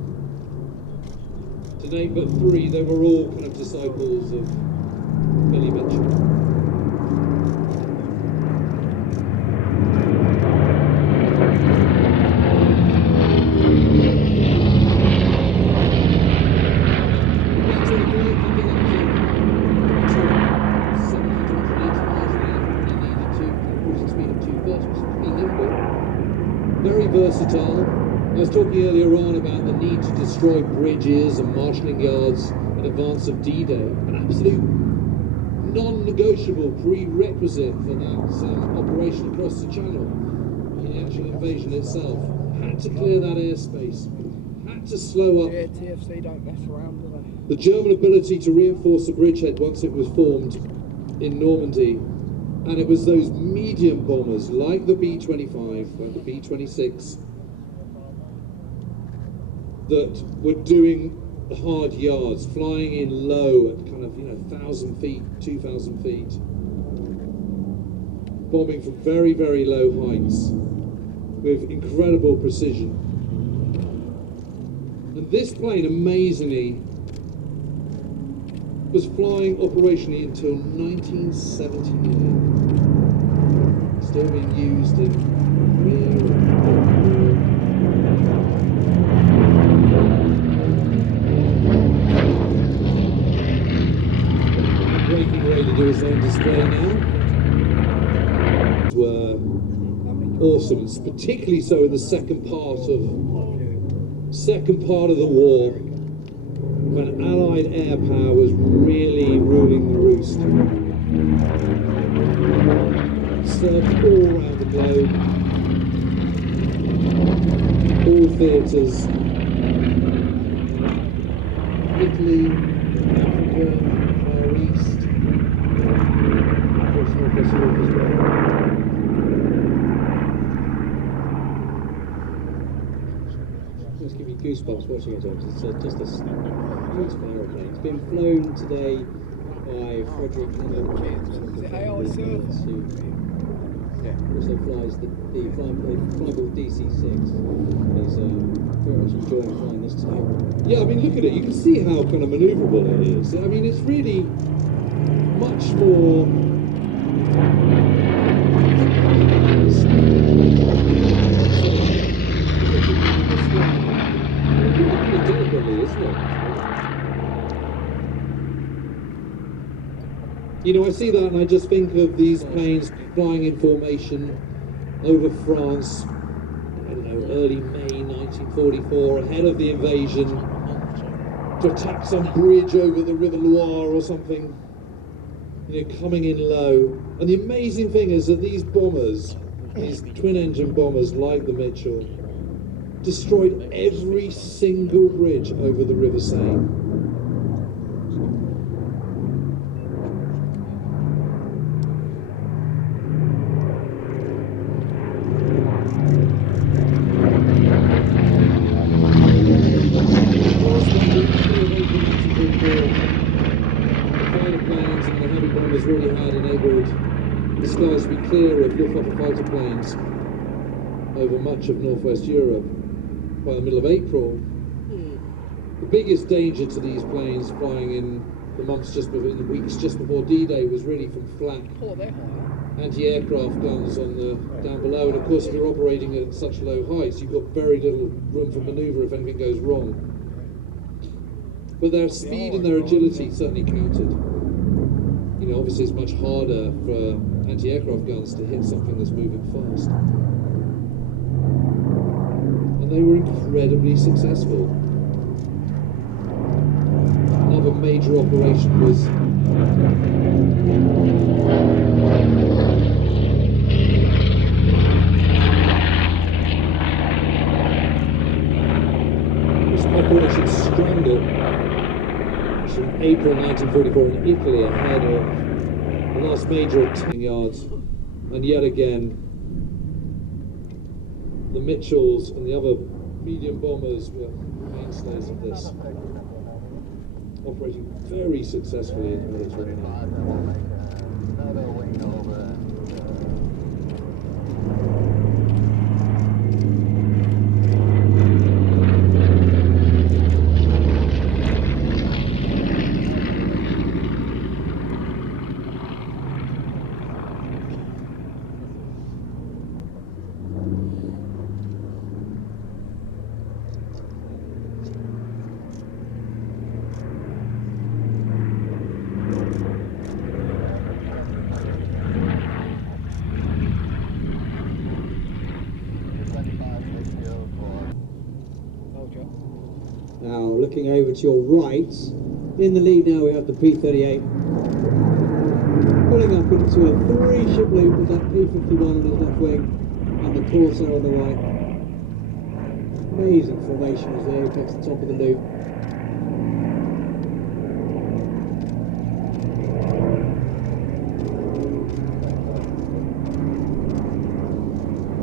To name but three, they were all kind of disciples of Billy Mitchell. Very versatile. I was talking earlier on about the need to destroy bridges and marshalling yards in advance of D-Day. An absolute non-negotiable prerequisite for that operation across the channel. The actual invasion itself had to clear that airspace, had to slow up. Yeah, TFC don't mess around, do they? The German ability to reinforce the bridgehead once it was formed in Normandy. And it was those medium bombers like the B-25, like the B-26, that were doing hard yards, flying in low at kind of, 1,000 feet, 2,000 feet, bombing from very, very low heights with incredible precision. And this plane, amazingly, was flying operationally until 1979. Still being used in Korea. Breaking away to do his own display now. Were awesome, particularly so in the second part of the war, when Allied air power was really ruling the roost. Served all around the globe, all theatres, Italy, Africa, Far East, of course Northwest Europe as well. Just give me goosebumps watching it, James. It's just a beautiful aeroplane. It's been flown today by Frederick also flies the Flyable DC-6. He's very much enjoying flying this today. Yeah, I mean, look at it. You can see how kind of manoeuvrable it is. I mean, it's really much more. Delicately, isn't it? You know, I see that and I just think of these planes flying in formation over France, I don't know, early May 1944, ahead of the invasion, to attack some bridge over the River Loire or something, coming in low. And the amazing thing is that these bombers, these twin-engine bombers like the Mitchell, destroyed every single bridge over the River Seine. Really had enabled the skies to be clear of Luftwaffe fighter planes over much of northwest Europe by the middle of April. The biggest danger to these planes flying in the weeks just before D-Day was really from flak anti-aircraft guns on the down below, and of course if you're operating at such low heights you've got very little room for manoeuvre if anything goes wrong. But their speed and their agility certainly counted. Obviously it's much harder for anti-aircraft guns to hit something that's moving fast. And they were incredibly successful. Another major operation was Operation Strangle, which in April 1944 in Italy ahead of the last major attack yards, and yet again the Mitchells and the other medium bombers were mainstays of this, operating very successfully in the Mediterranean. Now, looking over to your right, in the lead now we have the P-38. Pulling up into a three-ship loop with that P-51 on his left wing and the Corsair on the right. Amazing formation as the apex at the top of the loop.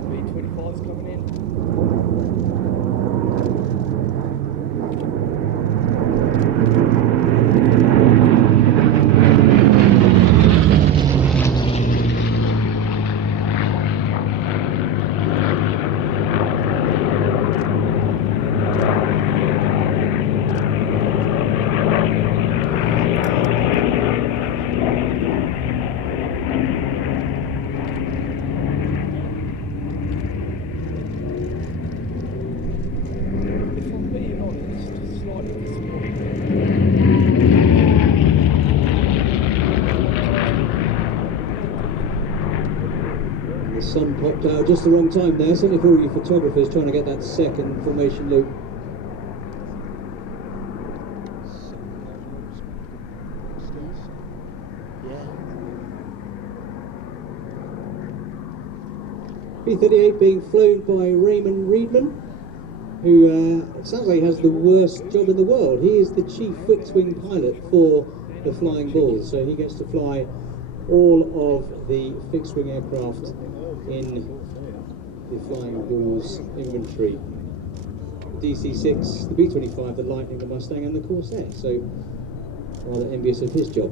B-25's coming in. The sun popped out just the wrong time there, certainly for all you photographers trying to get that second formation loop. P-38 being flown by Raymond Reedman, who it sounds like he has the worst job in the world. He is the chief fixed-wing pilot for the Flying Bulls, so he gets to fly all of the fixed-wing aircraft in the Flying Bulls inventory. DC-6, the B-25, the Lightning, the Mustang and the Corsair, so rather envious of his job.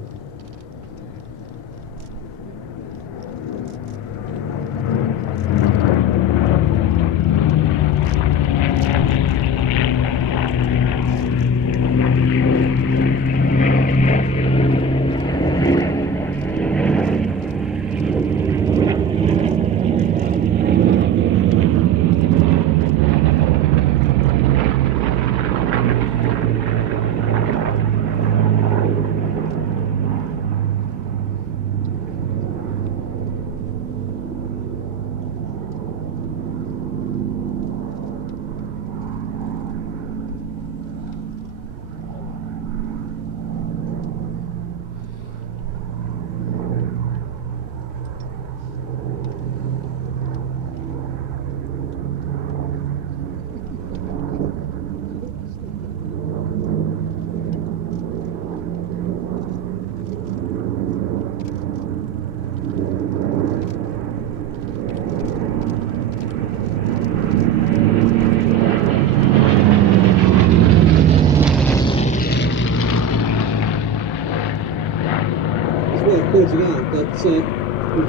Pointing out that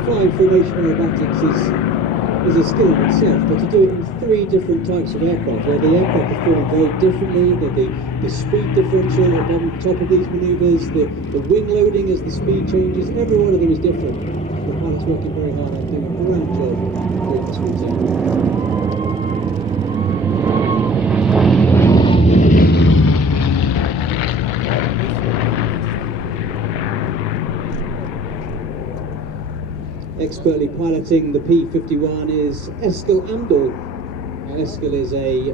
flying formation aerobatics is a skill in itself, but to do it in three different types of aircraft, where the aircraft perform very differently, the speed differential on top of these manoeuvres, the wing loading as the speed changes, every one of them is different. The pilot's working very hard and doing a grand job doing this routine. Expertly piloting the P-51 is Eskil Amdahl. Eskil is a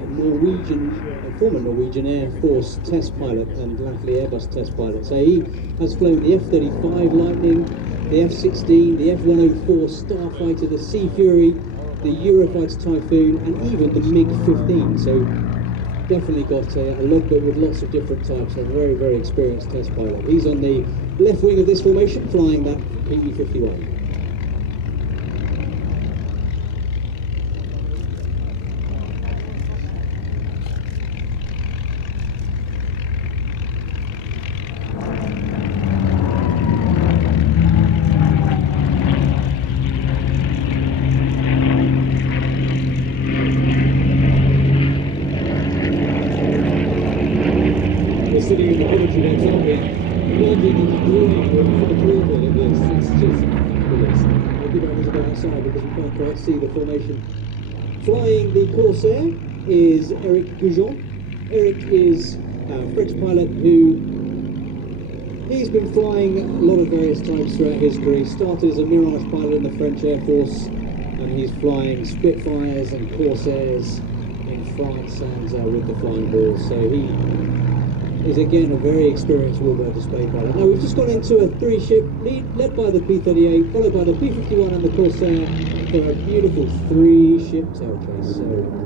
former Norwegian Air Force test pilot and latterly Airbus test pilot. So he has flown the F-35 Lightning, the F-16, the F-104 Starfighter, the Sea Fury, the Eurofighter Typhoon, and even the MiG-15. So definitely got a logbook with lots of different types. A very, very experienced test pilot. He's on the left wing of this formation, flying that P-51. Sitting in the commentary box, aren't we? Landing in the green room for the approval of this. It's just fabulous. I'll give our visible outside because we can't quite see the formation. Flying the Corsair is Eric Goujon. Eric is a French pilot who he's been flying a lot of various types throughout his career. He started as a Mirage pilot in the French Air Force, and he's flying Spitfires and Corsairs in France and with the Flying Balls. So he is again a very experienced Warbird display pilot. Now we've just gone into a three-ship led by the P-38, followed by the P-51 and the Corsair for a beautiful three-ship tail chase. So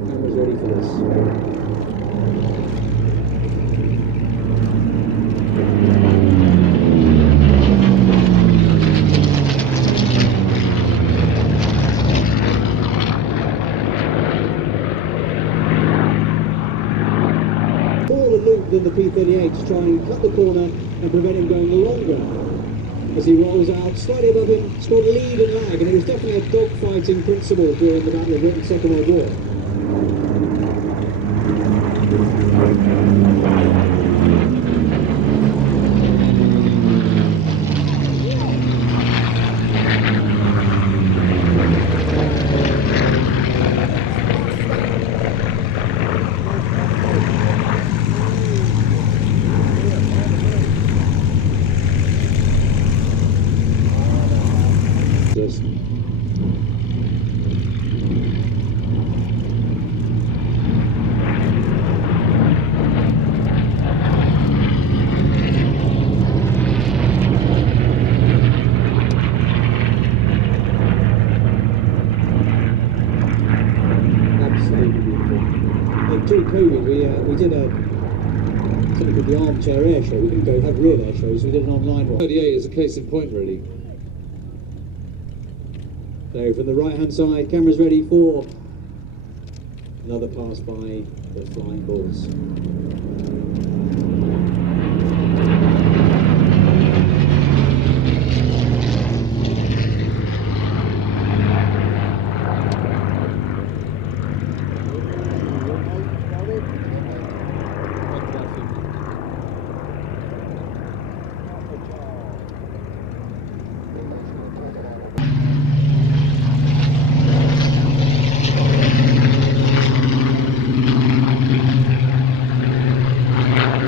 cameras ready for this. Than the P-38 to try and cut the corner and prevent him going longer. As he rolls out, slightly above him, it's called lead and lag, and it was definitely a dogfighting principle during the Battle of Britain, Second World War. During COVID, we did something called the Armchair Air Show. We didn't go have real air shows, we did an online one. 38 is a case in point, really. So from the right hand side, cameras ready for another pass by the Flying Balls.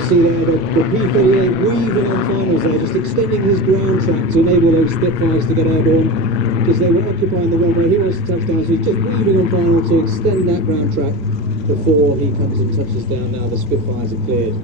See there the P-38 weaving on finals there, just extending his ground track to enable those Spitfires to get airborne, because they were occupying the runway. He wants to touch down, so he's just weaving on final to extend that ground track before he comes and touches down. Now the Spitfires are cleared.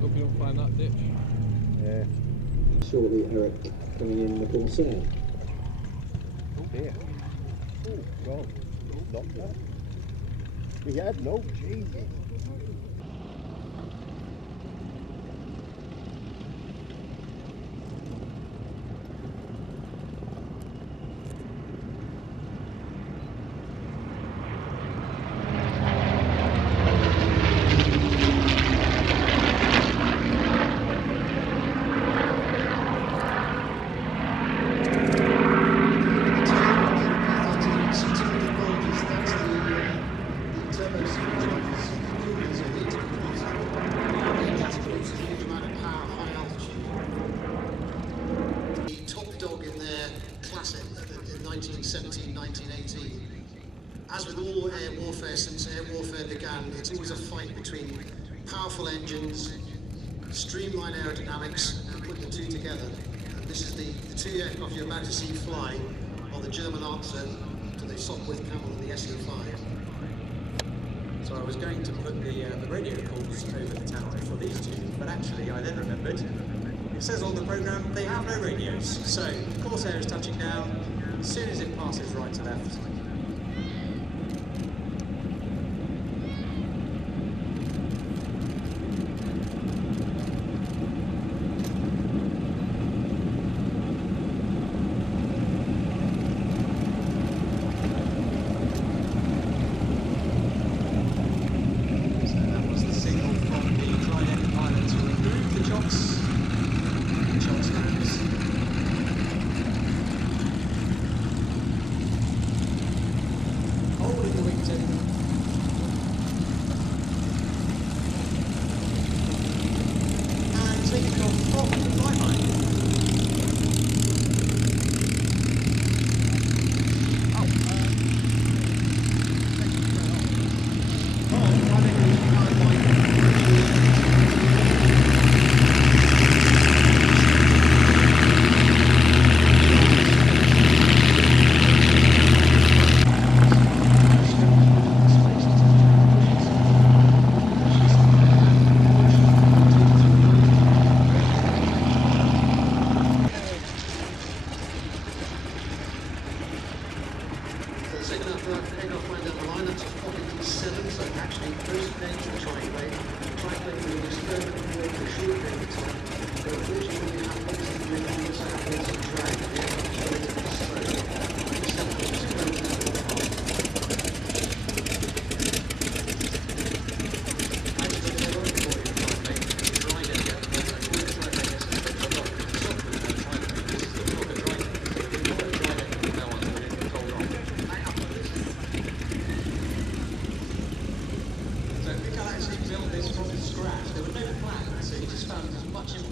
Hope you don't find that ditch. Yeah. Shortly, Eric coming in the Corsair. Oh dear. Oh God. Not that. We had no Jesus. As with all air warfare, since air warfare began, it's always a fight between powerful engines, streamlined aerodynamics, and put the two together. And this is the two aircraft you're about to see fly are the German answer to the Sopwith Camel and the SE-5. So I was going to put the radio calls over the tower for these two, but actually I then remembered it says on the programme they have no radios. So Corsair is touching down as soon as it passes right to left.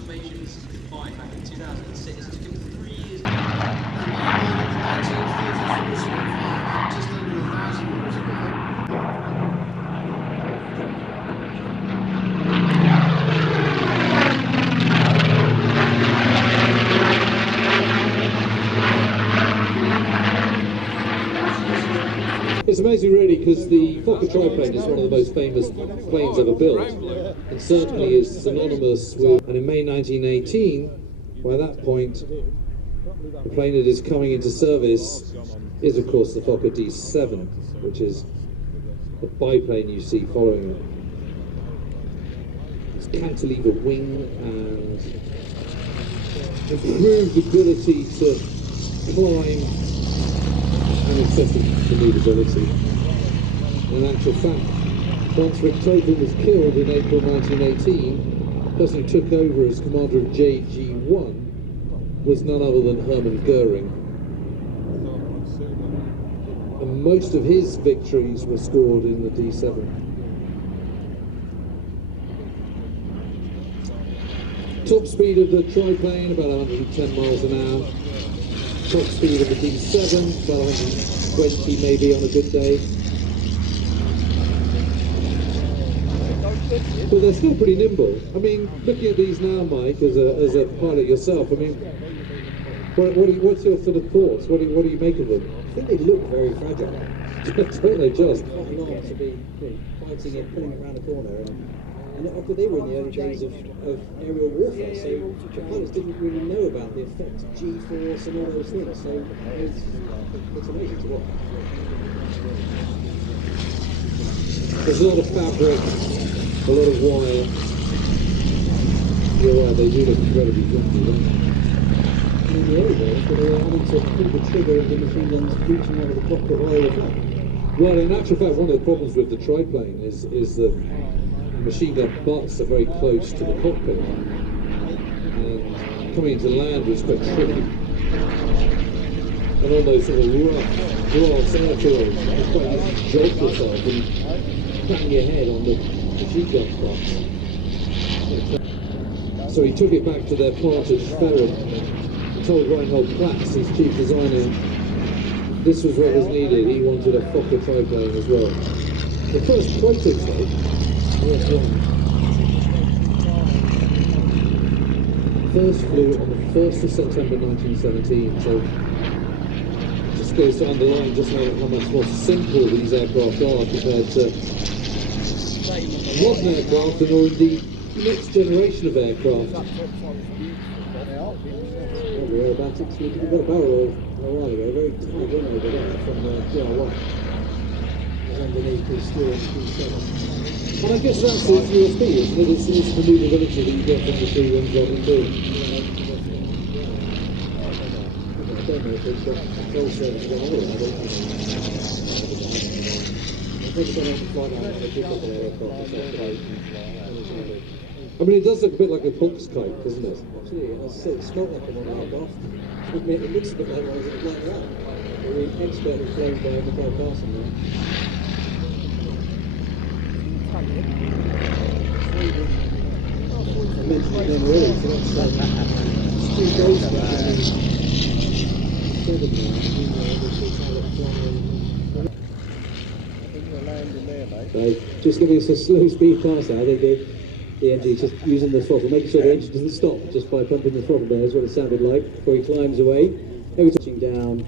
confirmation was fine back in 2006. It took him 3 years. Just under 1,000 euros. It's amazing really because the Fokker triplane is one of the most famous planes ever built and certainly is synonymous with, and in May 1918, by that point, the plane that is coming into service is of course the Fokker D7, which is the biplane you see following it. It's cantilever wing and improved ability to climb and excessive maneuverability. In actual fact, once Rick Tobin was killed in April 1918, the person who took over as commander of JG1 was none other than Hermann Goering. And most of his victories were scored in the D7. Top speed of the triplane, about 110 miles an hour. Top speed of the D7, about 120 maybe on a good day. But they're still pretty nimble. I mean, looking at these now, Mike, as a pilot yourself, I mean, what's your sort of thoughts? What do you make of them? I think they look very fragile. Don't they just? Quite alarmed to be fighting it, pulling it around a corner. And they were in the early days of aerial warfare, so the pilots didn't really know about the effect of G-force and all those things, so it's amazing to watch. There's a lot of fabric, a lot of wire. You're right, they do look incredibly jumpy, don't they? In the early days, they were having to pull the trigger of the machine guns reaching out of the cockpit while they were flying. Well, in actual fact, one of the problems with the triplane is that machine gun butts are very close to the cockpit, and coming into land was quite tricky. And on those sort of rough grass airfields, it's quite easy to jolt yourself and bang your head on the machine gun butts. So he took it back to their plant at Ferret and told Reinhold Platz, his chief designer, this was what was needed. He wanted a Fokker triplane as well. The first prototype first flew on the 1st of September 1917, so it just goes to underline just how much more simple these aircraft are compared to modern aircraft and or indeed next generation of aircraft. The aerobatics, we've got a barrel roll a while ago, a very tight run over there from the GR1. Underneath the steering D7. And I guess that's its USP, isn't it? It's manoeuvrability that you get from the 3 wings on and 2. I don't know if it's got control service on all of that. I think it's going on the flight line when they pick up an aircraft this afternoon. I mean, it does look a bit like a box kite, doesn't it? Absolutely, it smelled like a model aircraft. It looks a bit like one of those like that. Very expertly flown by Michael Carson there. I mentioned his name already, so that's 2 goals now. 7 now. Just giving us a slow speed pass now. The engine just using the throttle, making sure the engine doesn't stop just by pumping the throttle there is what it sounded like before he climbs away. Now he's touching down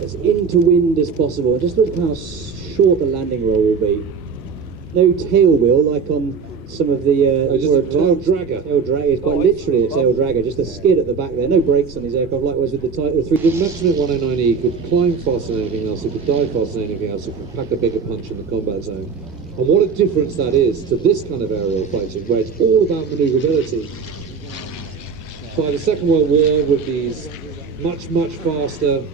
as into wind as possible. Just look how short the landing roll will be. No tail wheel like on some of the just a tail dragger. Tail dragger. It's quite literally a tail dragger, just a skid at the back there. No brakes on his aircraft, likewise with the Title 3. The Maximum 109E could climb faster than anything else, it could dive faster than anything else, it could pack a bigger punch in the combat zone. And what a difference that is to this kind of aerial fighting, where it's all about manoeuvrability. By the Second World War, with these much faster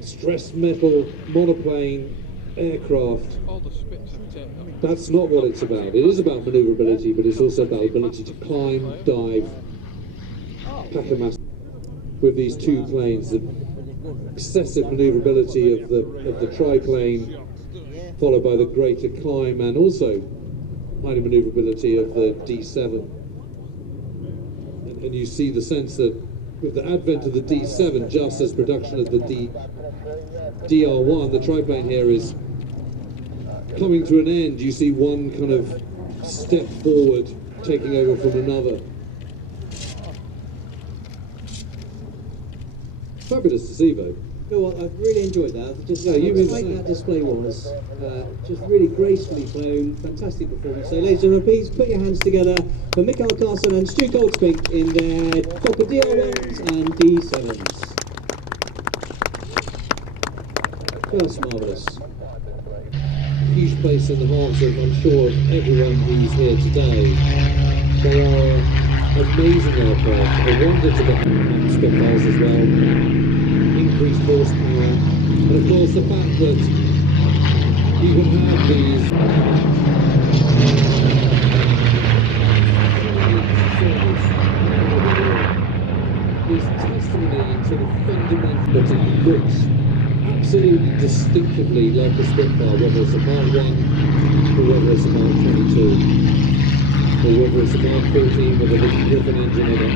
stressed metal monoplane aircraft, that's not what it's about. It is about manoeuvrability, but it's also about ability to climb, dive, pack a mass. With these 2 planes, the excessive manoeuvrability of the triplane, followed by the greater climb and also high manoeuvrability of the D7. And you see the sense that with the advent of the D7, just as production of the DR1, the triplane here is coming to an end, you see one kind of step forward taking over from another. Fabulous to see, though. You know what, I've really enjoyed that. Just Yeah, how you tight mean- that display was. Just really gracefully flown, fantastic performance. So ladies and gentlemen, please put your hands together for Mikael Carson and Stu Goldspink in their Doppler DR1s and D7s. Just marvellous. Huge place in the hearts of, I'm sure, of everyone who's here today. They are amazing aircraft, a wonder to the Spitfires as well. Increased horsepower, and of course the fact that you can have these is testimony to the fundamental that it looks absolutely distinctively like a Spitfire, whether it's a Mark 1 or whether it's a Mark 22 or whether it's a Mark 14 with a Griffin engine in it.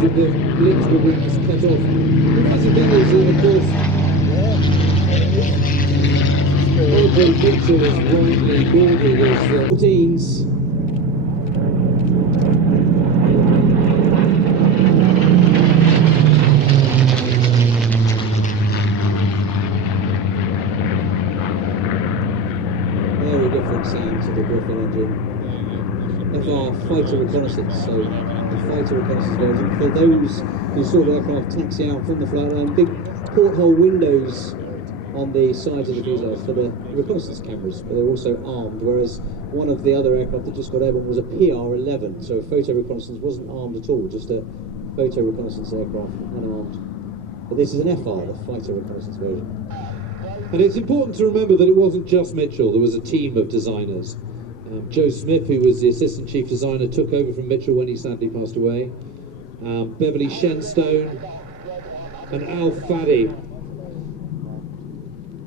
The elliptical wing is cut off. The amazing thing is that, of course, one of the picture is rightly lauded as 14s. Very different sound to the Griffin engine. FR fighter reconnaissance, so the fighter reconnaissance version. For those who saw the aircraft taxi out from the flight line, big porthole windows on the sides of the fuselage for the reconnaissance cameras, but they're also armed, whereas one of the other aircraft that just got airborne was a PR-11, so a photo reconnaissance wasn't armed at all, just a photo reconnaissance aircraft, unarmed. But this is an FR, the fighter reconnaissance version. and it's important to remember that it wasn't just Mitchell, there was a team of designers. Joe Smith, who was the assistant chief designer, took over from Mitchell when he sadly passed away. Beverly Shenstone and Al Faddy.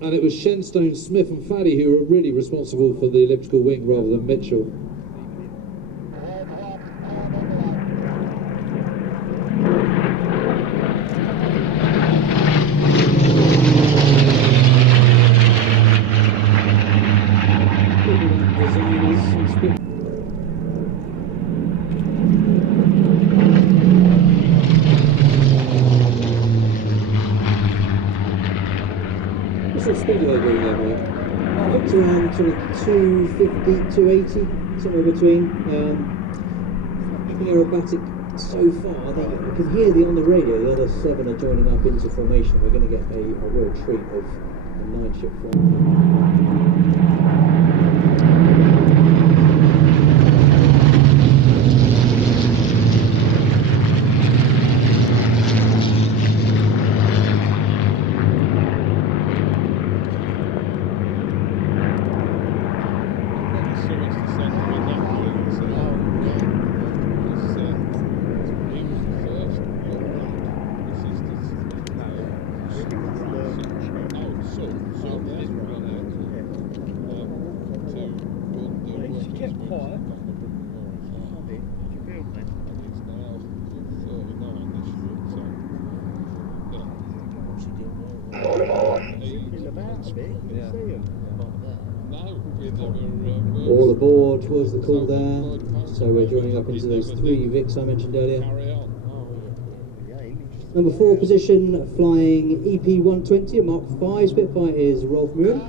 And it was Shenstone, Smith and Faddy who were really responsible for the elliptical wing rather than Mitchell. What sort of speed are they doing there, Mike? It's around sort of 250, 280, somewhere between. Aerobatic so far that you can hear the on the radio. The other 7 are joining up into formation. We're going to get a real treat of a 9-ship flight. All aboard was the call there, so we're joining up into those 3 Vics I mentioned earlier. Number 4 position, flying EP-120, a Mark 5 Spitfire, is Rolf Muir.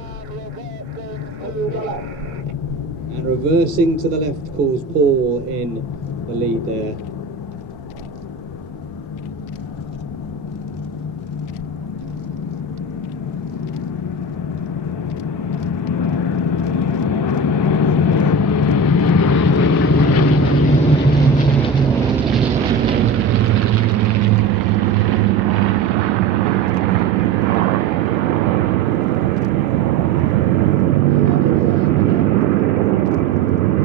And reversing to the left calls Paul in the lead there.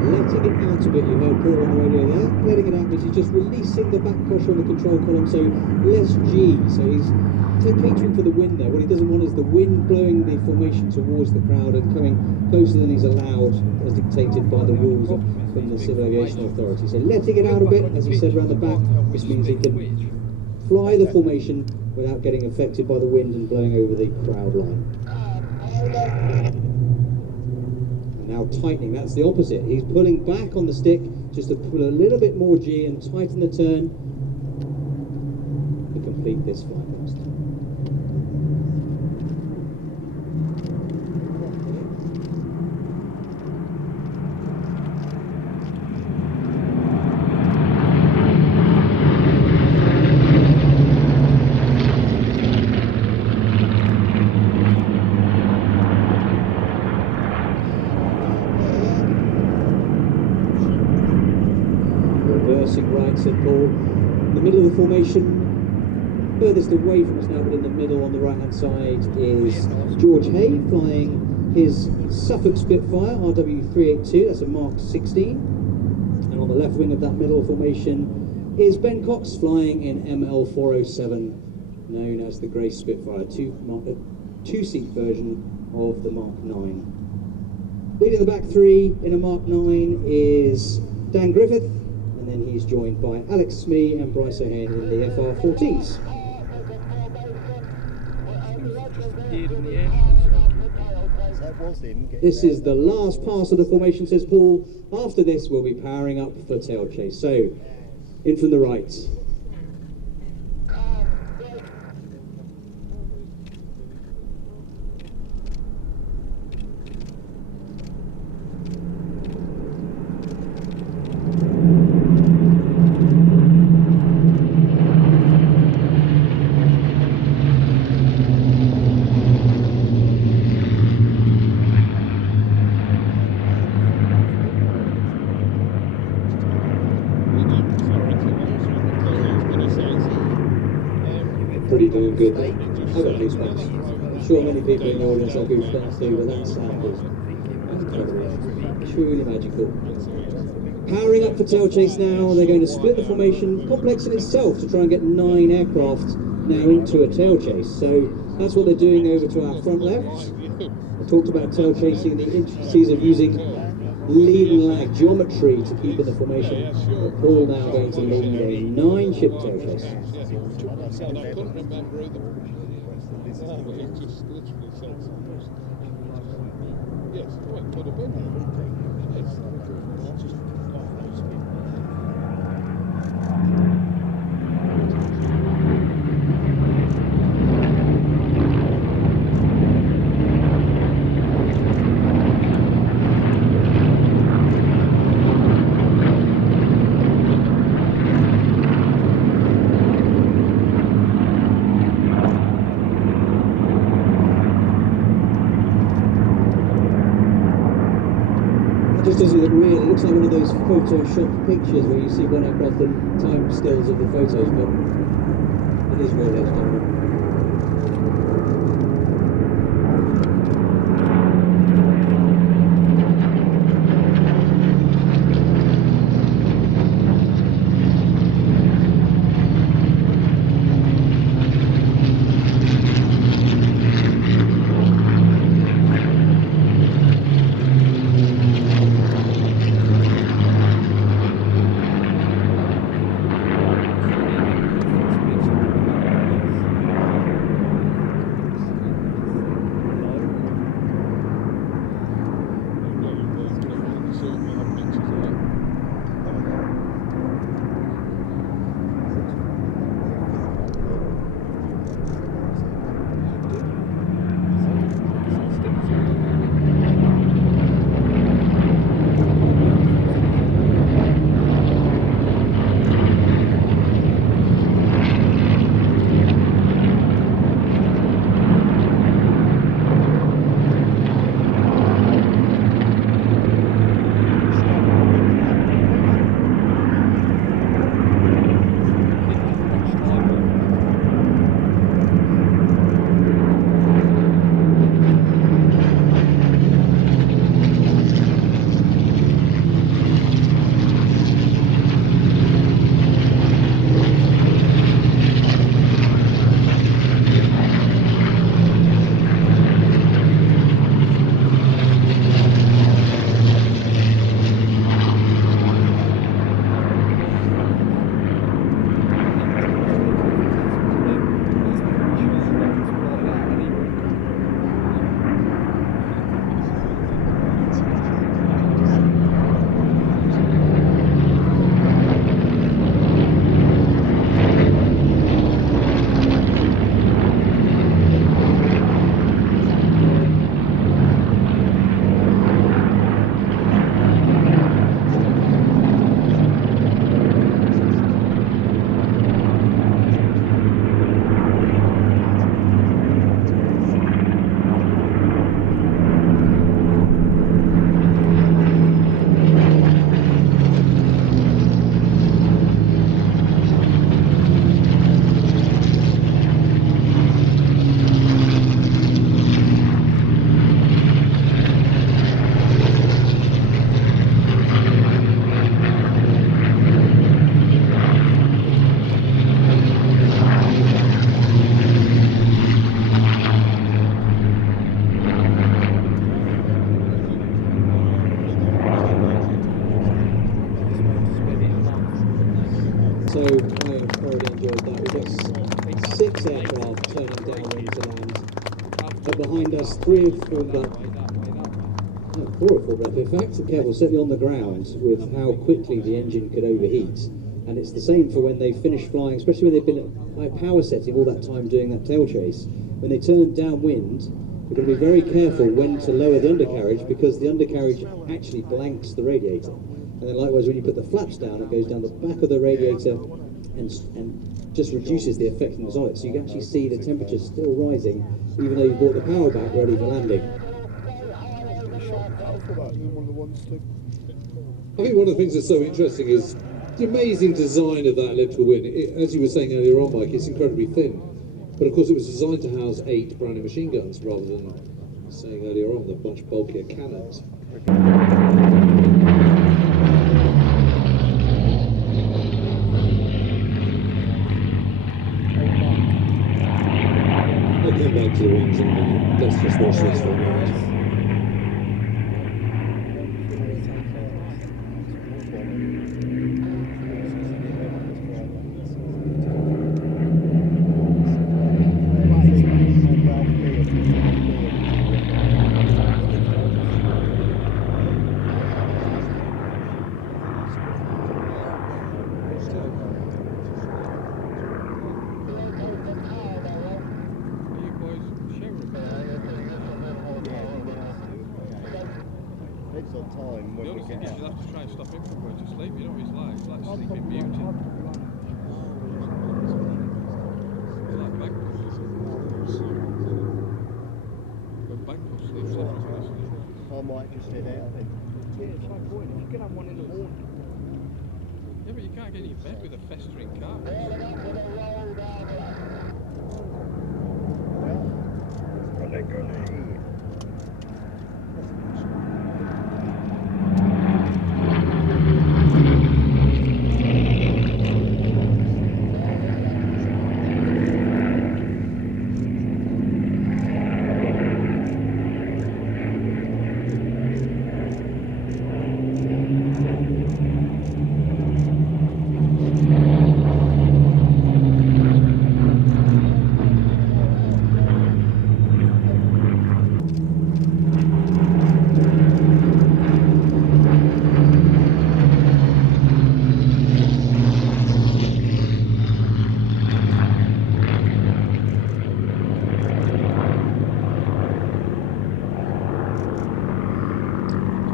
Letting it out a bit, you heard Paul on the radio there, letting it out is he's just releasing the back pressure on the control column, so less G. So he's catering for the wind there. What he doesn't want is the wind blowing the formation towards the crowd and coming closer than he's allowed, as dictated by the rules from the Civil Aviation Authority. So letting it out a bit, as he said, around the back, which means he can fly the formation without getting affected by the wind and blowing over the crowd line. And now tightening, that's the opposite. He's pulling back on the stick just to put a little bit more G and tighten the turn to complete this flight past. Right, said Paul. In the middle of the formation, furthest away from us now, but in the middle on the right hand side is George Hay flying his Suffolk Spitfire RW382, that's a Mark 16. And on the left wing of that middle formation is Ben Cox flying in ML407, known as the Grey Spitfire, two-seat version of the Mark 9. Leading the back three in a Mark 9 is Dan Griffith, and then he's joined by Alex Smee and Bryce O'Hain in the FR14s. This is the last pass of the formation, says Paul. After this, we'll be powering up for tail chase. So, in from the right. Pretty doing good. I've got goosebumps. I'm sure many people in the audience have goosebumps too, but that sound is incredible. Truly magical. Powering up for tail chase now. They're going to split the formation, complex in itself, to try and get 9 aircraft now into a tail chase. So that's what they're doing over to our front left. I talked about tail chasing, the intricacies of using lead and lag geometry to keep in the formation. But Paul now going to lead a 9-ship tail chase. And I couldn't remember either. It just literally said yes, well, it could have been. Yes. Doesn't look real. It looks like one of those Photoshop pictures where you see one aircraft and time stills of the photos, but it is real, ladies and gentlemen. So I thoroughly enjoyed that. We've got 6 aircraft turning downwind to land. But behind us, 3 have formed up. No, 4 have formed up. In fact, careful, certainly on the ground, with how quickly the engine could overheat. And it's the same for when they finish flying, especially when they've been at high power setting all that time doing that tail chase. When they turn downwind, we're going to be very careful when to lower the undercarriage, because the undercarriage actually blanks the radiator. And then likewise, when you put the flaps down, it goes down the back of the radiator and just reduces the effectiveness on it. So you can actually see the temperature still rising, even though you've brought the power back ready for landing. I think one of the things that's so interesting is the amazing design of that elliptical wing. As you were saying earlier on, Mike, it's incredibly thin. But of course it was designed to house 8 Browning machine guns rather than, saying earlier on, the much bulkier cannons. I'll come back to the wings in a minute. Let's just watch this for a minute. I might just head out then. Yeah, it's no point. You can have one in the morning. Yeah, but you can't get in your bed with a festering carpet.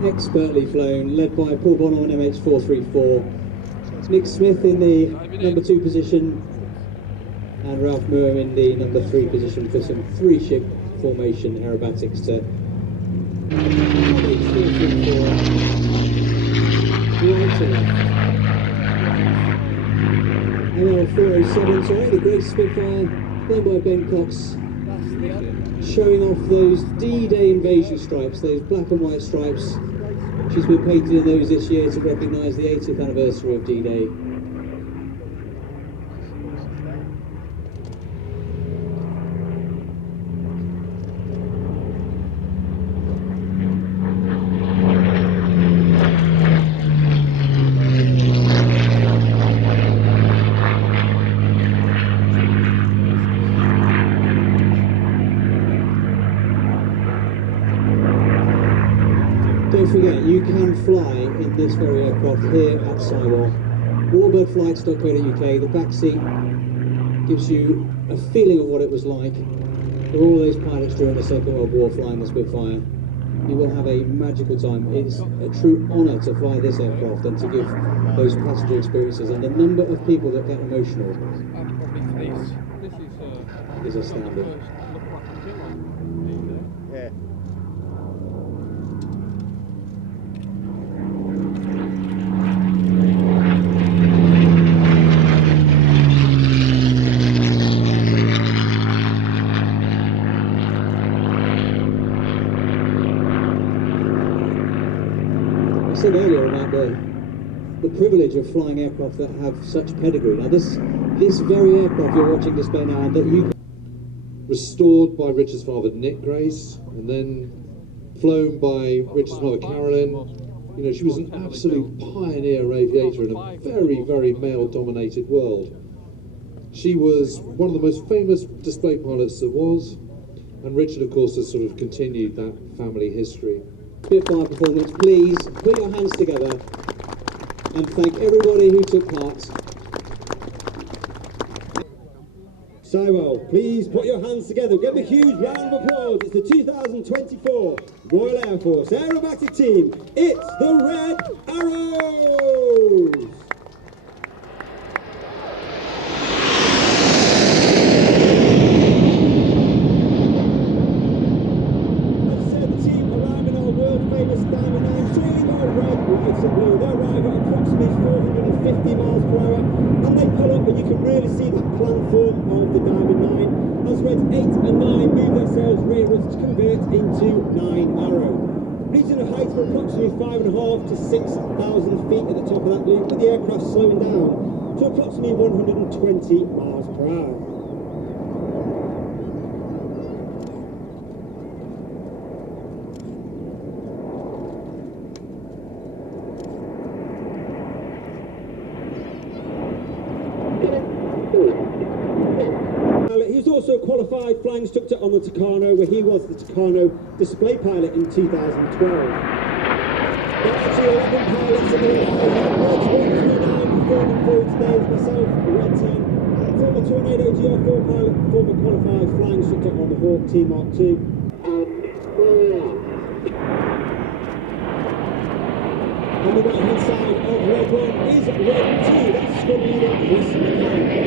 Expertly flown, led by Paul Bonner on MH434, Nick Smith in the number 2 position, and Ralph Moore in the number 3 position for some 3-ship formation aerobatics to MH434, right to left. ML407, sorry, the great Spitfire, flown by Ben Cox, showing off those D-Day invasion stripes, those black and white stripes. She's been painted in those this year to recognise the 80th anniversary of D-Day. Don't forget, you can fly in this very aircraft here at Sywell. Warbirdflights.co.uk. The back seat gives you a feeling of what it was like for all those pilots during the Second World War flying the Spitfire. You will have a magical time. It's a true honour to fly this aircraft and to give those passenger experiences, and the number of people that get emotional is astounding. Yeah. I said earlier about the privilege of flying aircraft that have such pedigree. Now this very aircraft you're watching display now, and that you Restored by Richard's father Nick Grace, and then flown by Richard's mother Carolyn, You know, she was an absolute pioneer aviator in a very, very male-dominated world. She was one of the most famous display pilots there was, and Richard, of course, has sort of continued that family history. Spitfire performance, please put your hands together and thank everybody who took part. Sywell, please put your hands together. Give a huge round of applause. It's the 2024 Royal Air Force Aerobatic Team. It's the Red Arrows! As I said, the team arrive in our world-famous Diamond 9, sailing on red, white and blue. They arrive at approximately 450 miles per hour, and they pull up, and you can really see that platform of the Diamond 9 as Reds 8 and 9 move their sails rearwards to convert into 9 Arrow. Reaching a height of approximately 5,500 to 6,000 feet at the top of that loop, with the aircraft slowing down to approximately 120 miles per hour. He was also a qualified flying instructor on the Tucano, where he was the Tucano display pilot in 2012. There are actually 11 pilots in the Red Arrows. Reds 139 performing for you today is myself, Red 10, former Tornado G-AFTL pilot, former qualified flying instructor on the Hawk T Mark II. On the right hand side of Red 1 is Red 2, that's squad leader Chris McCann.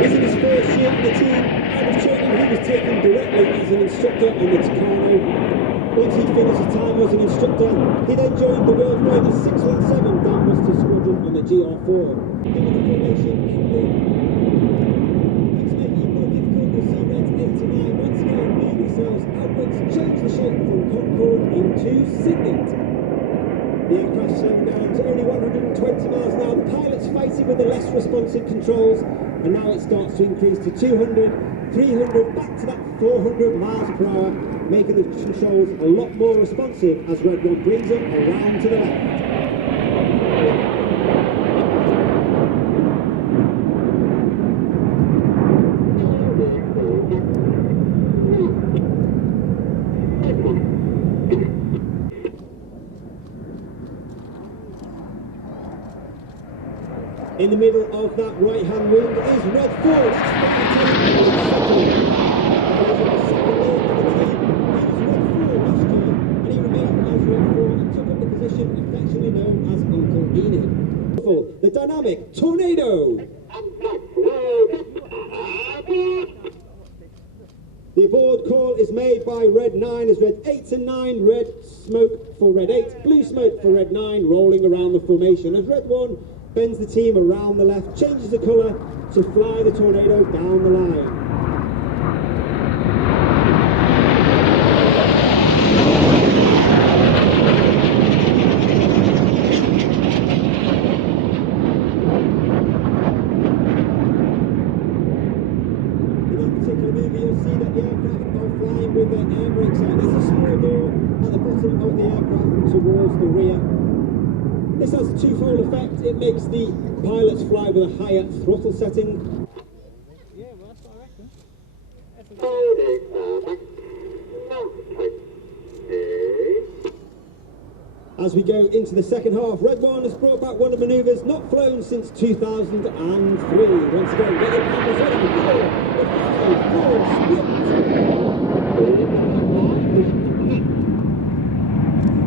This is his first year in the team. Out of training, he was taken directly as an instructor on the Tucano. Once he finished his time as an instructor, he then joined the world famous 617 Downbuster Squadron on the GR4. Given the formation from the... It's making it more difficult to see Reds 8 and 9 once again move themselves outwards, change the shape from Concorde into Signet. The aircraft slowing down to only 120 miles an hour. The pilot's fighting with the less responsive controls, and now it starts to increase to 200, 300, back to that 400 miles per hour, making the controls a lot more responsive as Red 1 brings them around to the left. In the middle of that right-hand wing is Red 4. That's second. He was Red 4 last year, and he remained as Red 4 and took up the position affectionately known as Uncle Enid. The dynamic Tornado. The aboard call is made by Red 9 as Red 8 and 9, red smoke for Red 8, blue smoke for Red 9, rolling around the formation as Red 1 bends the team around the left, changes the colour to fly the Tornado down the line. In that particular movie, you'll see that the aircraft are flying with their air brakes out. There's a small door at the bottom of the aircraft towards the rear. This has a twofold effect. It makes the pilots fly with a higher throttle setting. Yeah, well, that's what I reckon. As we go into the second half, Red 1 has brought back one of the manoeuvres not flown since 2003. Once again, get your cameras ready. 4, split.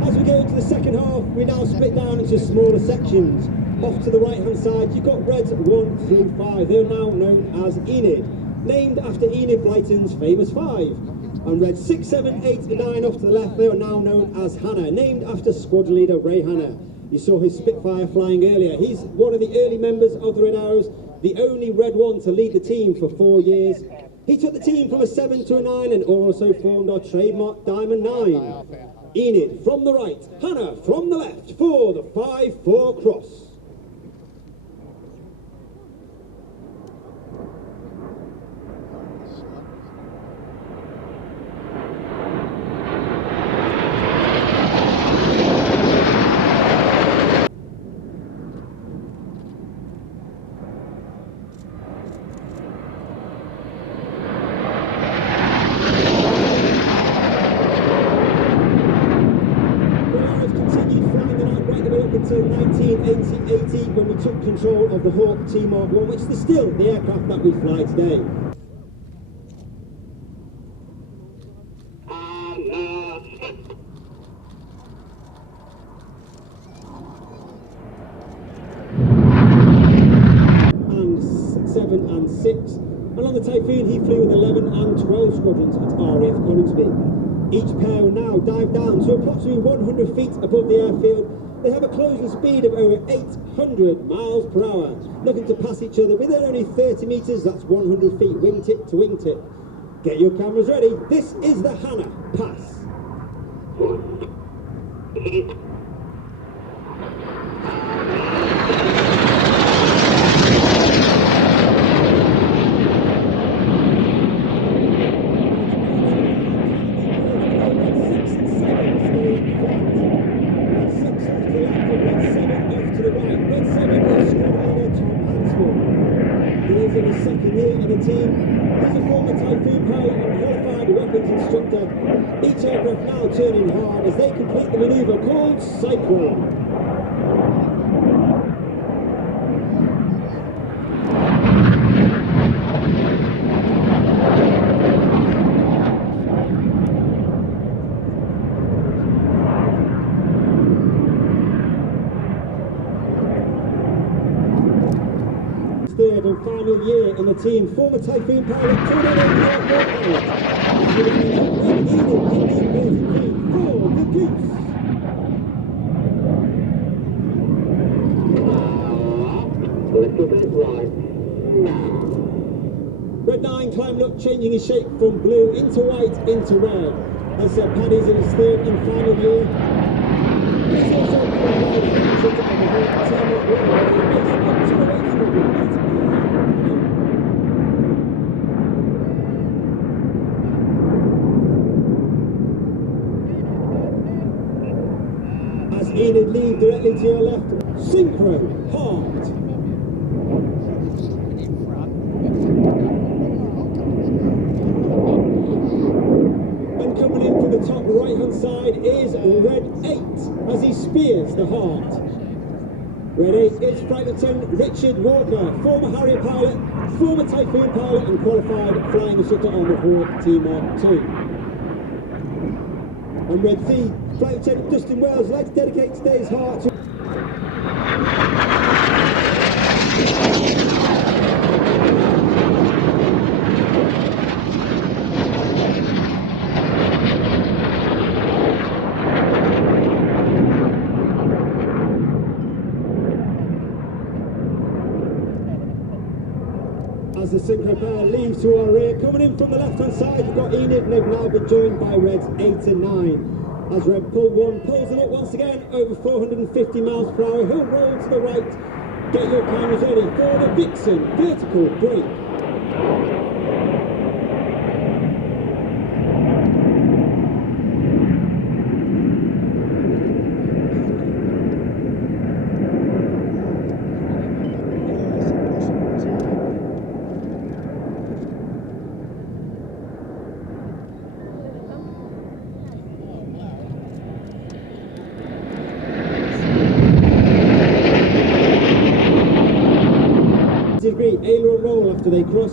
As we go into the second half, we now split down into smaller sections. Off to the right-hand side, you've got Reds 1 through 5. They're now known as Enid, named after Enid Blyton's famous 5. And Reds 6, 7, 8, and 9 off to the left, they are now known as Hannah, named after squad leader Ray Hannah. You saw his Spitfire flying earlier. He's one of the early members of the Red Arrows, the only Red 1 to lead the team for 4 years. He took the team from a 7 to a 9 and also formed our trademark Diamond 9. Enid from the right, Hannah from the left for the 5-4 cross. took control of the Hawk T-Mark 1, which is still the aircraft that we fly today. And 7 and 6. And on the Typhoon, he flew with 11 and 12 squadrons at RAF Coningsby. Each pair will now dive down to approximately 100 feet above the airfield. They have a closing speed of over 800 miles per hour, looking to pass each other within only 30 metres, that's 100 feet, wingtip to wingtip. Get your cameras ready, this is the Hannah Pass. In his second year in the team, he's a former Typhoon pilot and qualified weapons instructor. Each aircraft now turning hard as they complete the manoeuvre called Cyclone. Third and final year in the team, former Typhoon pilot, for the Goose. Red 9 climbing up, changing his shape from blue into white into red. As Paddy's in his third and final year. He's also qualified for the as Enid leave directly to your left, synchro, hard. And coming in from the top right hand side is Red 8 as he spears the heart. Red 8 is Flight Lieutenant Richard Walker, former Harrier pilot, former Typhoon pilot and qualified flying instructor on the Hawk T-Mark 2. And Red 3, Flight Lieutenant Dustin Wells, would like to dedicate today's heart to... As the synchro pair leaves to our rear, coming in from the left-hand side, you've got Enid, and they've now been joined by Reds 8 and 9. As Red Pull 1 pulls it up once again, over 450 miles per hour, he'll roll to the right. Get your cameras ready for the Vixen vertical break. Degree aileron roll after they cross.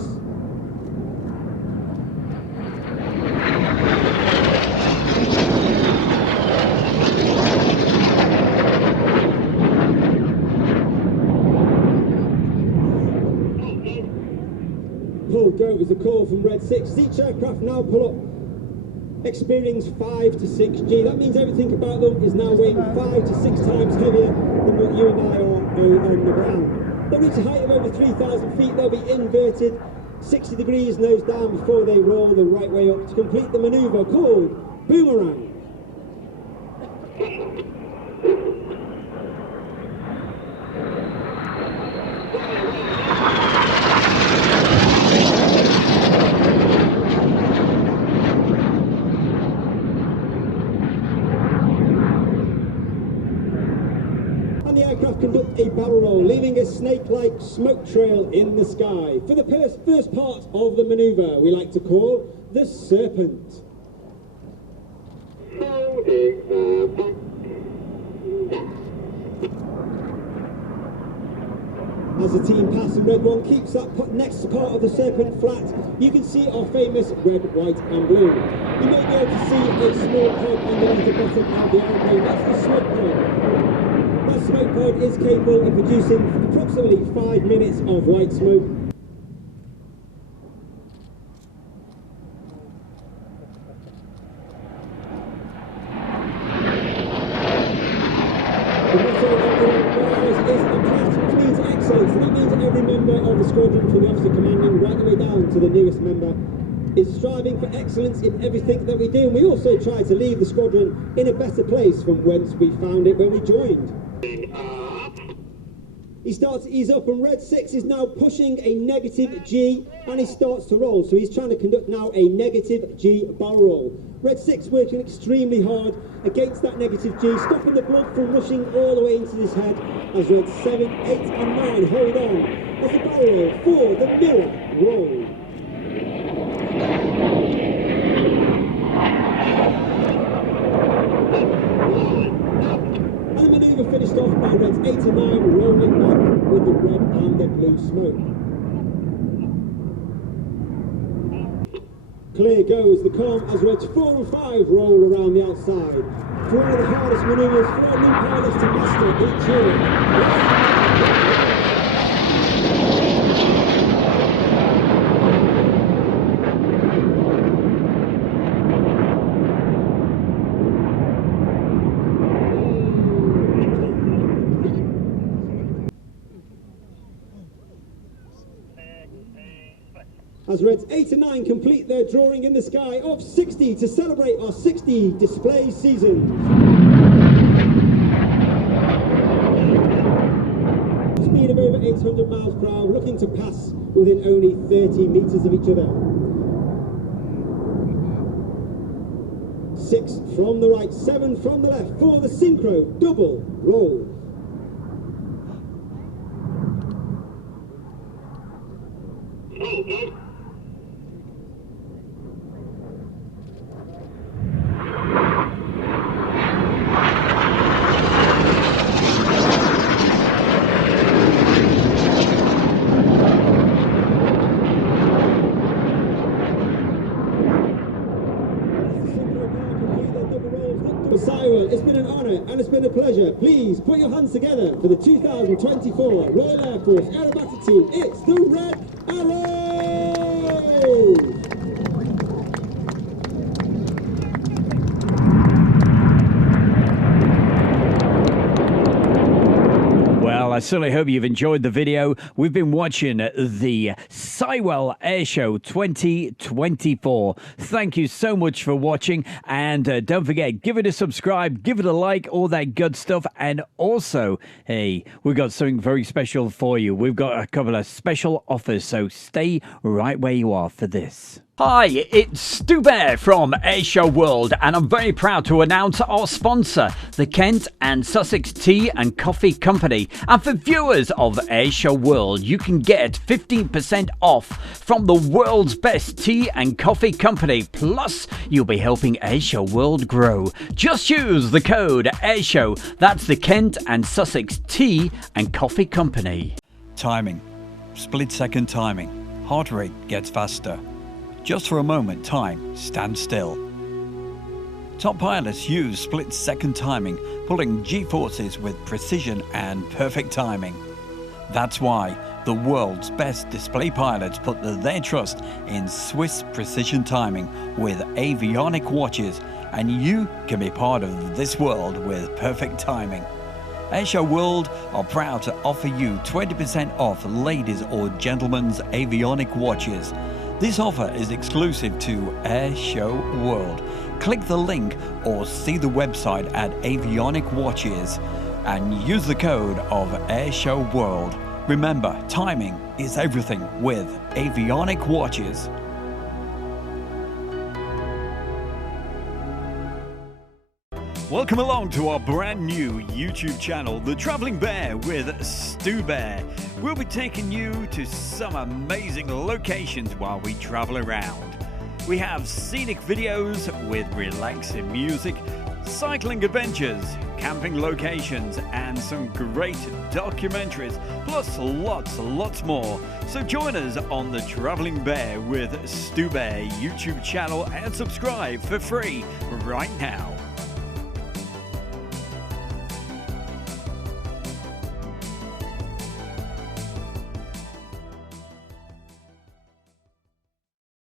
Pull go is the call from Red 6. Each aircraft now pull up. Experience 5 to 6 G. That means everything about them is now weighing 5 to 6 times heavier than what you and I are on the ground. They'll reach a height of over 3,000 feet. They'll be inverted 60 degrees nose down before they roll the right way up to complete the manoeuvre called Boomerang. Conduct a barrel roll, leaving a snake-like smoke trail in the sky for the first part of the manoeuvre we like to call the Serpent. As the team pass and Red One keeps that next part of the Serpent flat, you can see our famous red, white and blue. You may be able to see a small pod underneath the bottom of the aeroplane. That's the smoke pod. That smoke pod is capable of producing approximately 5 minutes of white smoke. The motto of the Warbirds is ACT, which means excellence, and that means every member of the squadron, from the officer commanding right the way down to the newest member, is striving for excellence in everything that we do. And we also try to leave the squadron in a better place from whence we found it when we joined. He starts to ease up, and Red 6 is now pushing a negative G, and he starts to roll. So he's trying to conduct now a negative G barrel roll. Red 6 working extremely hard against that negative G, stopping the blood from rushing all the way into his head, as Red 7, 8 and 9 hold on as the barrel roll for the mirror roll. And the manoeuvre finished off by Reds 8 and 9 rolling back with the red and the blue smoke. Clear goes the calm as Reds 4 and 5 roll around the outside. For one of the hardest manoeuvres for our new pilots to master each year. As Reds 8 and 9 complete their drawing in the sky of 60 to celebrate our 60 display season. Speed of over 800 miles per hour, looking to pass within only 30 meters of each other. 6 from the right, 7 from the left for the synchro double roll. Sywell, it's been an honour and it's been a pleasure. Please put your hands together for the 2024 Royal Air Force Aerobatic Team. It's the Red Arrows! Well, I certainly hope you've enjoyed the video. We've been watching the Sywell Airshow 2024. Thank you so much for watching, and don't forget, give it a subscribe, give it a like, all that good stuff. And also, hey, we've got something very special for you. We've got a couple of special offers, so stay right where you are for this. Hi, it's Stu Bear from Airshow World, and I'm very proud to announce our sponsor, the Kent and Sussex Tea and Coffee Company. And for viewers of Airshow World, you can get 15% off from the world's best tea and coffee company. Plus, you'll be helping Airshow World grow. Just use the code Airshow. That's the Kent and Sussex Tea and Coffee Company. Timing. Split-second timing. Heart rate gets faster. Just for a moment, time stands still. Top pilots use split-second timing, pulling G-forces with precision and perfect timing. That's why the world's best display pilots put their trust in Swiss precision timing with avionic watches, and you can be part of this world with perfect timing. Airshow World are proud to offer you 20% off ladies' or gentlemen's avionic watches. This offer is exclusive to Airshow World. Click the link or see the website at Avionic Watches and use the code of Airshow World. Remember, timing is everything with Avionic Watches. Welcome along to our brand new YouTube channel, The Travelling Bear with Stu Bear. We'll be taking you to some amazing locations while we travel around. We have scenic videos with relaxing music, cycling adventures, camping locations, and some great documentaries, plus lots more. So join us on the Traveling Bear with Stu Bear YouTube channel and subscribe for free right now.